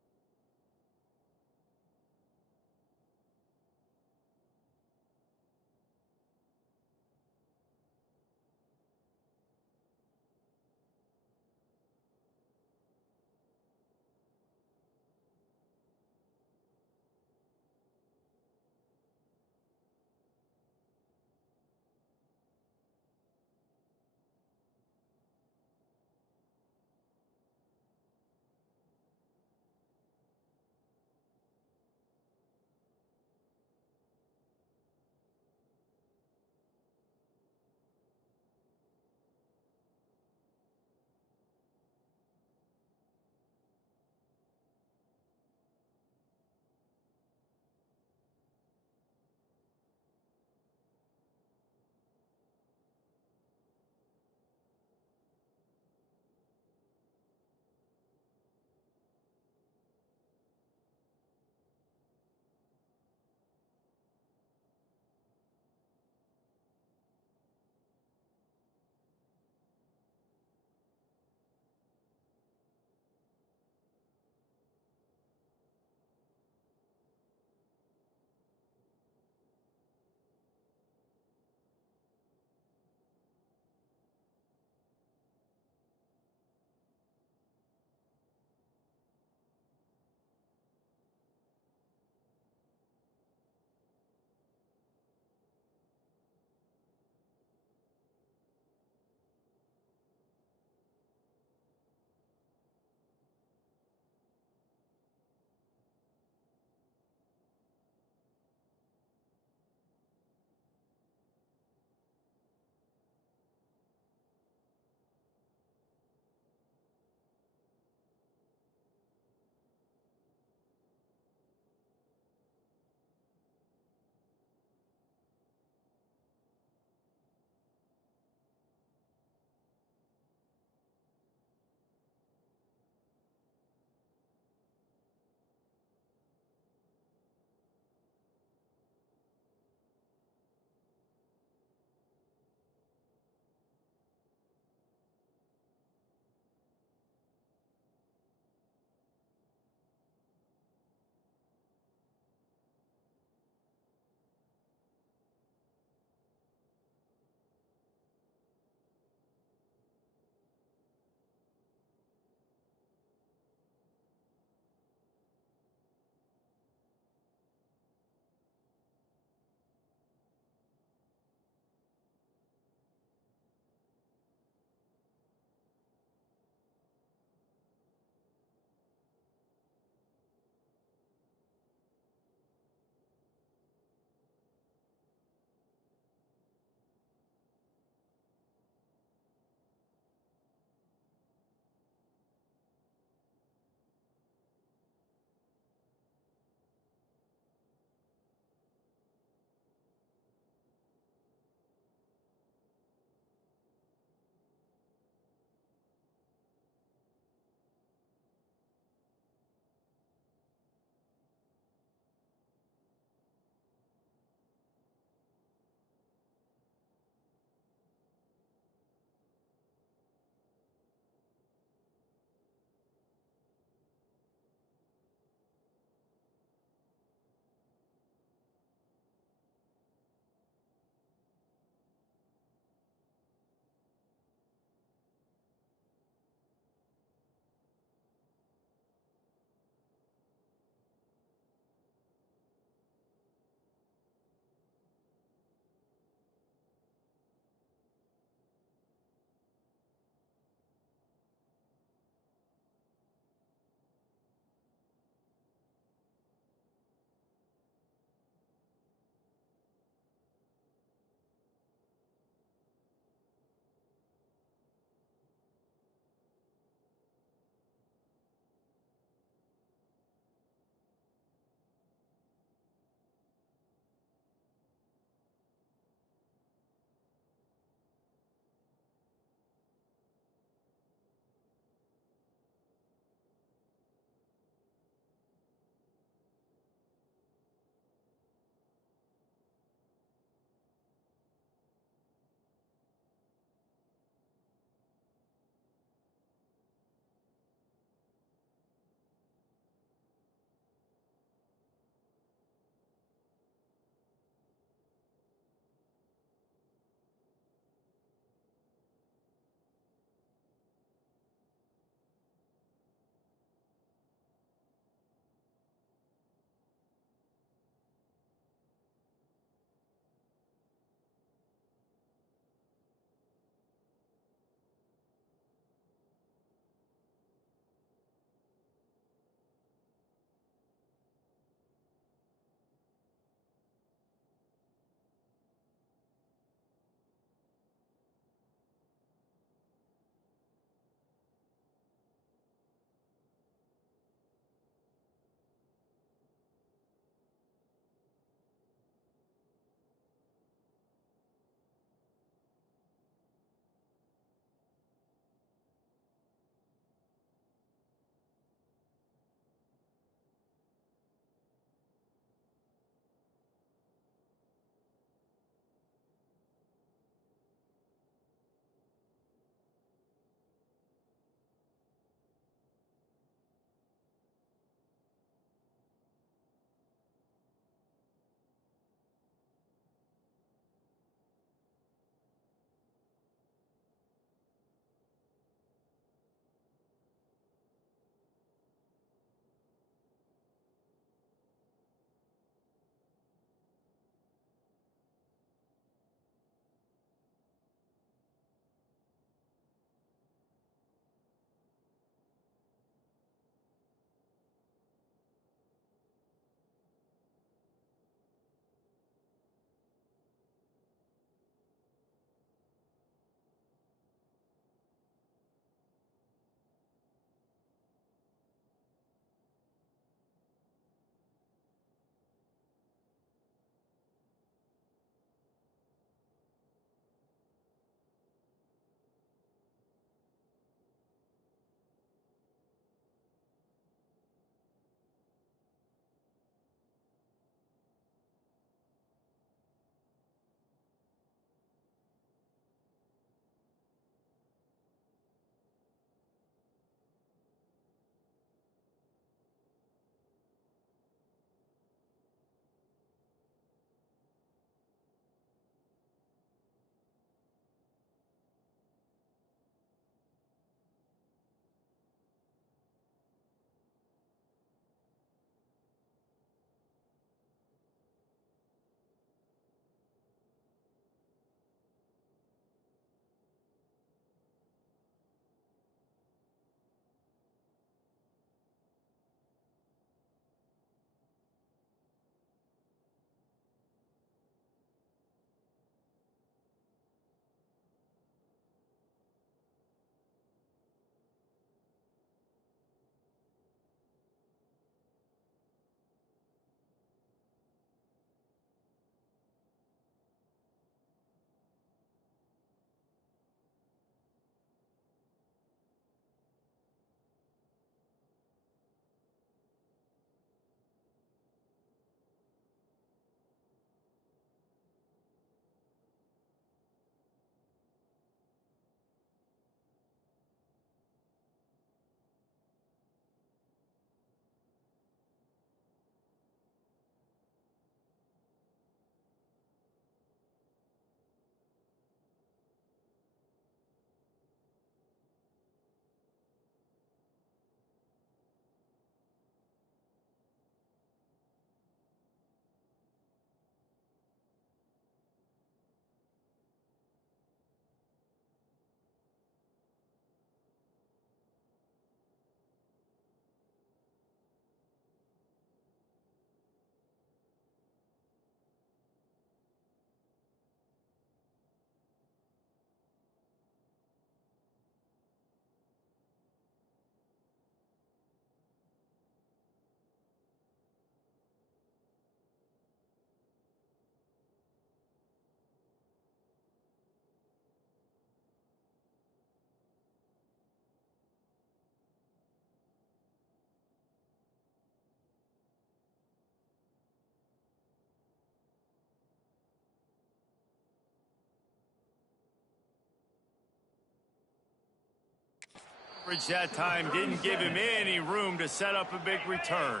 That time didn't give him any room to set up a big return.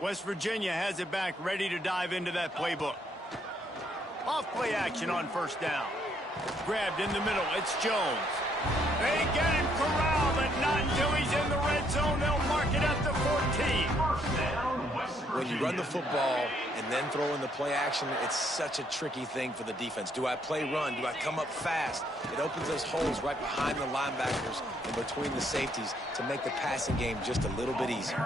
West Virginia has it back, ready to dive into that playbook. Off play action on first down. Grabbed in the middle. It's Jones. They get him corralled, but not until he's in the red zone. They'll mark it at the 14. When you run the football and then throw in the play action, it's such a tricky thing for the defense. Do I play run? Do I come up fast? It opens those holes right behind the linebackers and between the safeties to make the passing game just a little bit easier.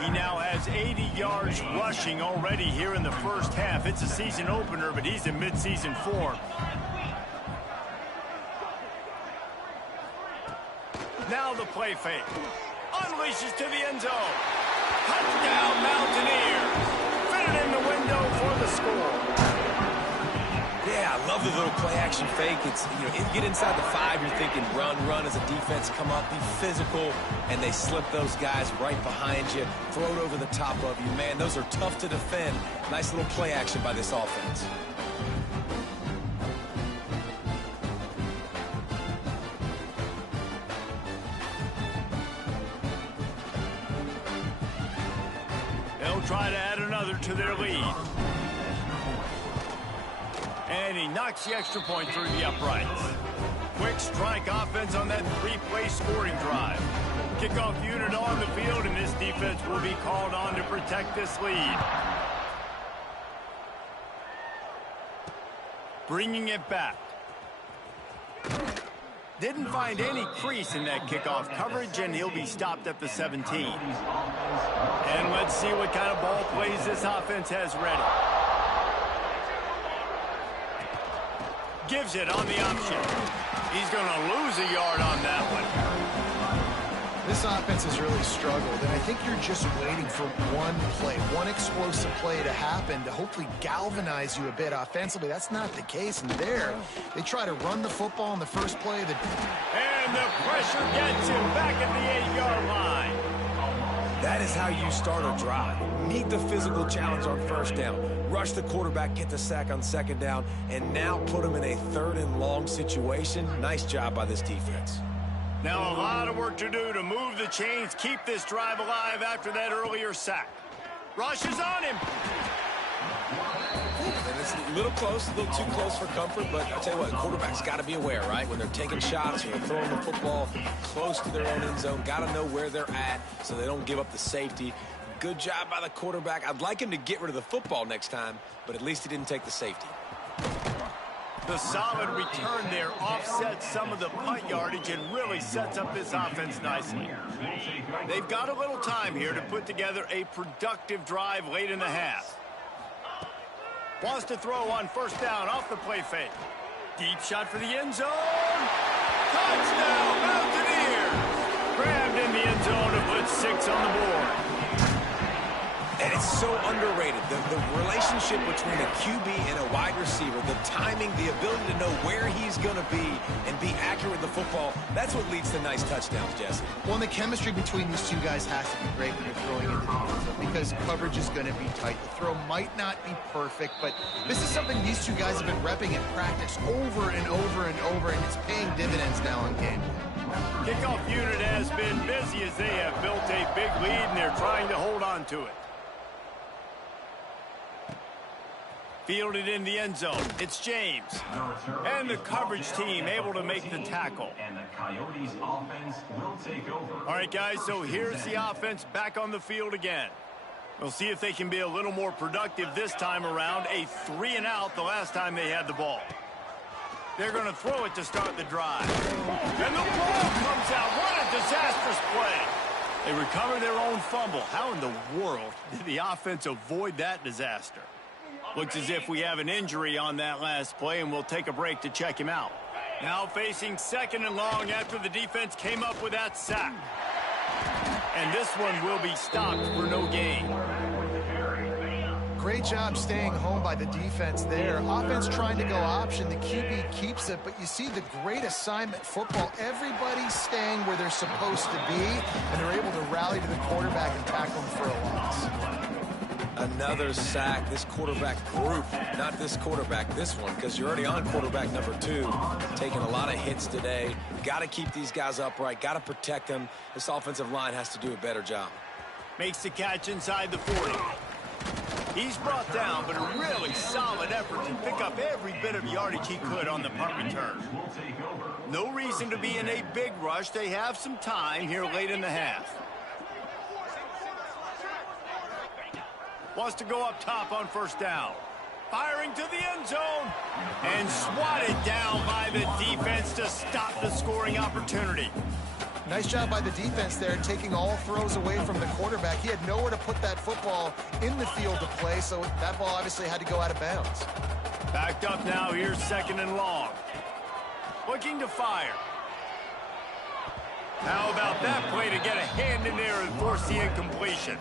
He now has 80 yards rushing already here in the first half. It's a season opener, but he's in midseason form. Now the play fake. Unleashes to the end zone. Touchdown Mountaineers. Fit it in the window for the score. Yeah, I love the little play action fake. It's, you know, if you get inside the 5, you're thinking run as a defense, come up, be physical, and they slip those guys right behind you, throw it over the top of you. Man, those are tough to defend. Nice little play action by this offense. Try to add another to their lead. And he knocks the extra point through the uprights. Quick strike offense on that 3-play scoring drive. Kickoff unit on the field, and this defense will be called on to protect this lead. Bringing it back. Didn't find any crease in that kickoff coverage, and he'll be stopped at the 17. And let's see what kind of ball plays this offense has ready. Gives it on the option. He's going to lose a yard on that one. This offense has really struggled, and I think you're just waiting for one play, one explosive play to happen to hopefully galvanize you a bit offensively. That's not the case, and there, they try to run the football in the first play. And the pressure gets him back at the 8-yard line. That is how you start a drive. Meet the physical challenge on first down. Rush the quarterback, get the sack on second down, and now put him in a 3rd and long situation. Nice job by this defense. Now a lot of work to do to move the chains, keep this drive alive after that earlier sack. Rush is on him. And it's a little close, a little too close for comfort, but I'll tell you what, quarterback's got to be aware, right? When they're taking shots or they're throwing the football close to their own end zone, got to know where they're at so they don't give up the safety. Good job by the quarterback. I'd like him to get rid of the football next time, but at least he didn't take the safety. The solid return there offsets some of the punt yardage and really sets up this offense nicely. They've got a little time here to put together a productive drive late in the half. Wants to throw on first down off the play fake. Deep shot for the end zone. Touchdown, Mountaineers! Grabbed in the end zone to put 6 on the board. And it's so underrated. The relationship between a QB and a wide receiver, the timing, the ability to know where he's going to be and be accurate with the football, that's what leads to nice touchdowns, Jesse. Well, and the chemistry between these two guys has to be great when you're throwing into the end zone because coverage is going to be tight. The throw might not be perfect, but this is something these two guys have been repping in practice over and over and over, and it's paying dividends now in game. Kickoff unit has been busy as they have built a big lead, and they're trying to hold on to it. Fielded in the end zone. It's James. And the coverage team able to make the tackle. And the Coyotes offense will take over. All right, guys, so here's the offense back on the field again. We'll see if they can be a little more productive this time around. A 3-and-out the last time they had the ball. They're going to throw it to start the drive. And the ball comes out. What a disastrous play. They recover their own fumble. How in the world did the offense avoid that disaster? Looks as if we have an injury on that last play, and we'll take a break to check him out. Now facing 2nd and long after the defense came up with that sack. And this one will be stopped for no gain. Great job staying home by the defense there. Offense trying to go option. The QB keeps it, but you see the great assignment football. Everybody's staying where they're supposed to be, and they're able to rally to the quarterback and tackle him for a loss. Another sack. This quarterback group, not this quarterback, this one, because you're already on quarterback number 2, taking a lot of hits today. Got to keep these guys upright, got to protect them. This offensive line has to do a better job. Makes the catch inside the 40. He's brought down, but a really solid effort to pick up every bit of yardage he could on the punt return. No reason to be in a big rush. They have some time here late in the half. Wants to go up top on first down. Firing to the end zone. And swatted down by the defense to stop the scoring opportunity. Nice job by the defense there, taking all throws away from the quarterback. He had nowhere to put that football in the field to play, so that ball obviously had to go out of bounds. Backed up now, here's 2nd and long. Looking to fire. How about that play to get a hand in there and force the incompletion?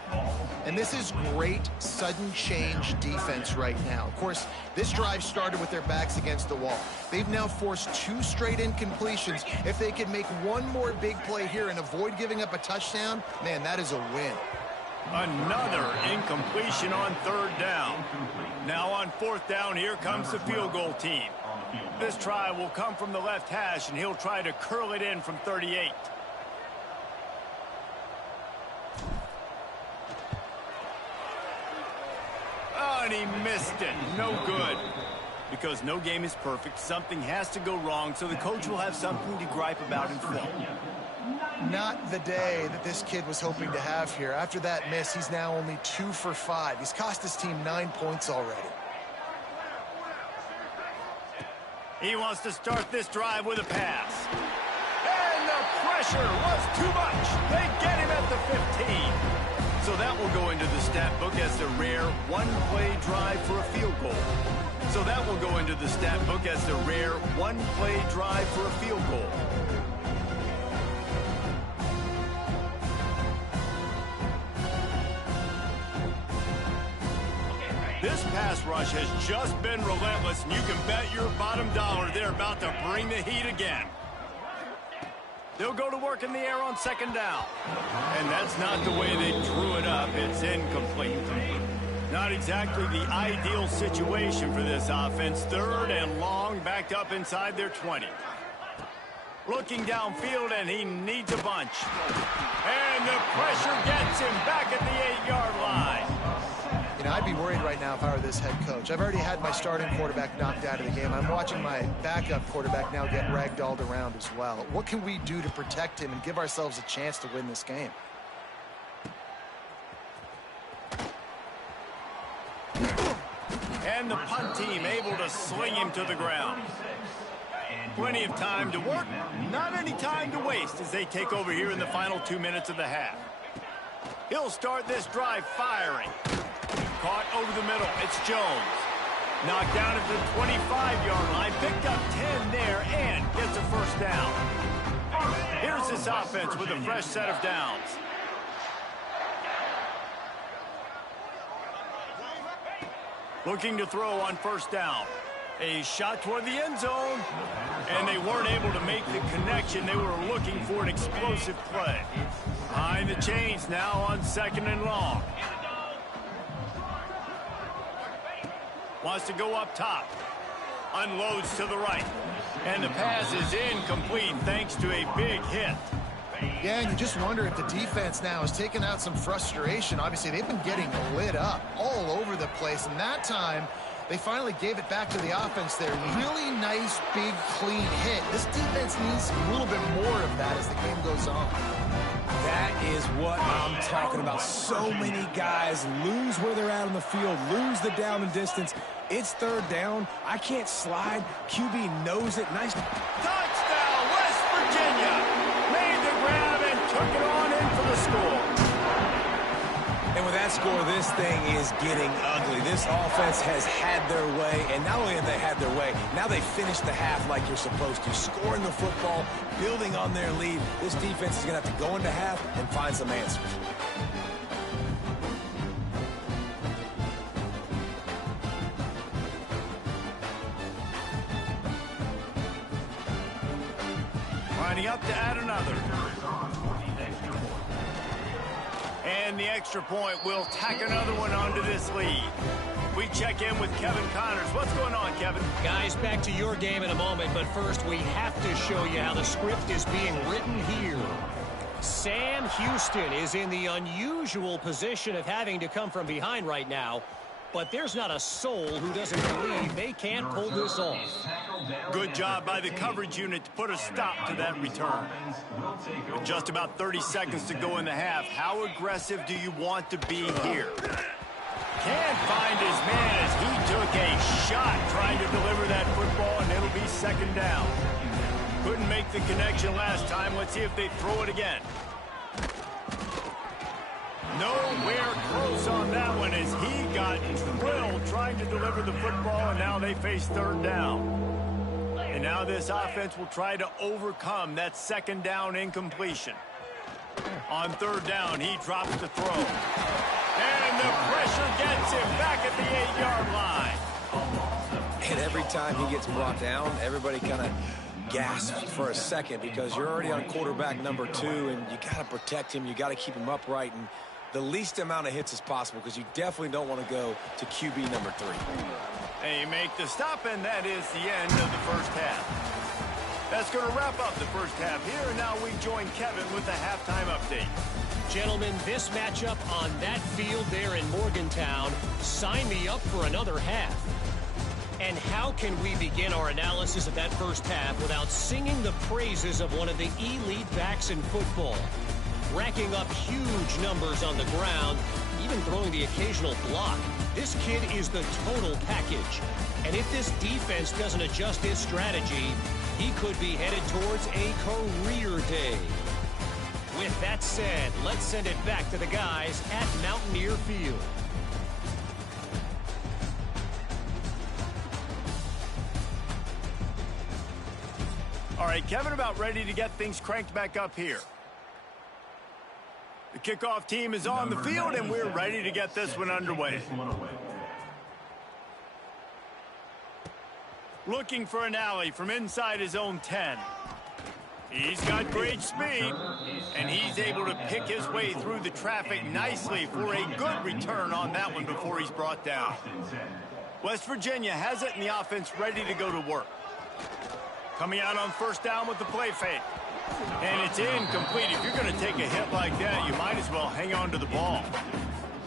And this is great sudden change defense right now. Of course, this drive started with their backs against the wall. They've now forced 2 straight incompletions. If they could make one more big play here and avoid giving up a touchdown, man, that is a win. Another incompletion on 3rd down. Now on 4th down, here comes the field goal team. This try will come from the left hash, and he'll try to curl it in from 38. Oh, and he missed it. No good. Because no game is perfect, something has to go wrong, so the coach will have something to gripe about in film. Not the day that this kid was hoping to have here. After that miss, he's now only 2 for 5. He's cost his team 9 points already. He wants to start this drive with a pass. And the pressure was too much. They get him at the 15. So that will go into the stat book as the rare one-play drive for a field goal. So that will go into the stat book as the rare one-play drive for a field goal. This pass rush has just been relentless, and you can bet your bottom dollar they're about to bring the heat again. They'll go to work in the air on 2nd down. And that's not the way they drew it up. It's incomplete. Not exactly the ideal situation for this offense. 3rd and long, backed up inside their 20. Looking downfield, and he needs a bunch. And the pressure gets him back at the 8-yard line. You know, I'd be worried right now if I were this head coach. I've already had my starting quarterback knocked out of the game. I'm watching my backup quarterback now get ragdolled around as well. What can we do to protect him and give ourselves a chance to win this game? And the punt team able to sling him to the ground. Plenty of time to work, not any time to waste as they take over here in the final 2 minutes of the half. He'll start this drive firing. Caught over the middle. It's Jones. Knocked down at the 25-yard line. Picked up 10 there and gets a first down. Here's this offense with a fresh set of downs. Looking to throw on first down. A shot toward the end zone. And they weren't able to make the connection. They were looking for an explosive play. Behind the chains now on 2nd and long. Wants to go up top. Unloads to the right. And the pass is incomplete thanks to a big hit. Yeah, and you just wonder if the defense now has taken out some frustration. Obviously, they've been getting lit up all over the place. And that time, they finally gave it back to the offense there. Really nice, big, clean hit. This defense needs a little bit more of that as the game goes on. That is what I'm talking about. So many guys lose where they're at on the field, lose the down and distance. It's 3rd down. I can't slide. QB knows it. Nice. Touchdown, West Virginia. Made the grab and took it on in for the score. And with that score, this thing is getting ugly. This offense has had their way, and not only have they had their way, now they finish the half like you're supposed to, scoring the football, building on their lead. This defense is going to have to go into half and find some answers. Lining up to add another. And and the extra point will tack another one onto this lead. We check in with Kevin Connors. What's going on, Kevin? Guys, back to your game in a moment, but first we have to show you how the script is being written here. Sam Houston is in the unusual position of having to come from behind right now, but there's not a soul who doesn't believe they can't pull this off. Good job by the coverage unit to put a stop to that return. With just about 30 seconds to go in the half, how aggressive do you want to be here? Can't find his man as he took a shot trying to deliver that football, and it'll be second down. Couldn't make the connection last time. Let's see if they throw it again. Nowhere close on that one as he got drilled trying to deliver the football, and now they face third down. And now this offense will try to overcome that second down incompletion. On third down, he drops the throw. And the pressure gets him back at the 8-yard line. And every time he gets brought down, everybody kind of gasps for a second because you're already on quarterback number 2, and you got to protect him. You got to keep him upright and the least amount of hits as possible because you definitely don't want to go to QB number 3. They make the stop, and that is the end of the first half. That's going to wrap up the first half here, and now we join Kevin with the halftime update. Gentlemen, this matchup on that field there in Morgantown, sign me up for another half. And how can we begin our analysis of that first half without singing the praises of one of the elite backs in football? Racking up huge numbers on the ground, even throwing the occasional block. This kid is the total package. And if this defense doesn't adjust his strategy, he could be headed towards a career day. With that said, let's send it back to the guys at Mountaineer Field. All right, Kevin, about ready to get things cranked back up here. The kickoff team is on the field, and we're ready to get this one underway. Looking for an alley from inside his own 10. He's got great speed, and he's able to pick his way through the traffic nicely for a good return on that one before he's brought down. West Virginia has it, and the offense ready to go to work. Coming out on first down with the play fake. And it's incomplete. If you're going to take a hit like that, you might as well hang on to the ball.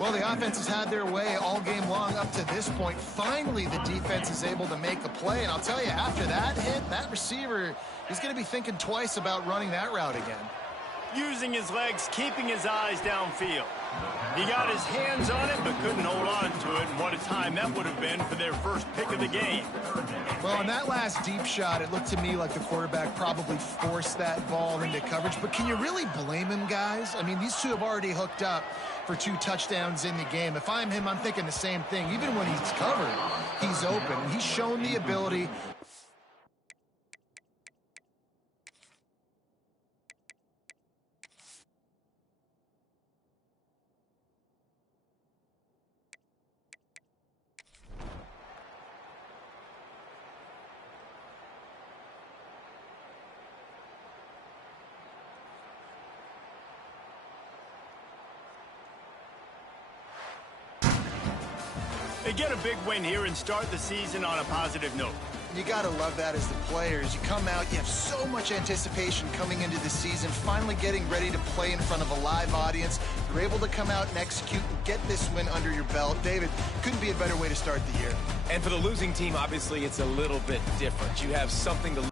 Well, the offense has had their way all game long up to this point. Finally, the defense is able to make a play. And I'll tell you, after that hit, that receiver is going to be thinking twice about running that route again. Using his legs, keeping his eyes downfield. He got his hands on it, but couldn't hold on to it. And what a time that would have been for their first pick of the game. Well, on that last deep shot, it looked to me like the quarterback probably forced that ball into coverage. But can you really blame him, guys? I mean, these two have already hooked up for 2 touchdowns in the game. If I'm him, I'm thinking the same thing. Even when he's covered, he's open. He's shown the ability. They get a big win here and start the season on a positive note. You got to love that as the players. You come out, you have so much anticipation coming into the season, finally getting ready to play in front of a live audience. You're able to come out and execute and get this win under your belt. David, couldn't be a better way to start the year. And for the losing team, obviously, it's a little bit different. You have something to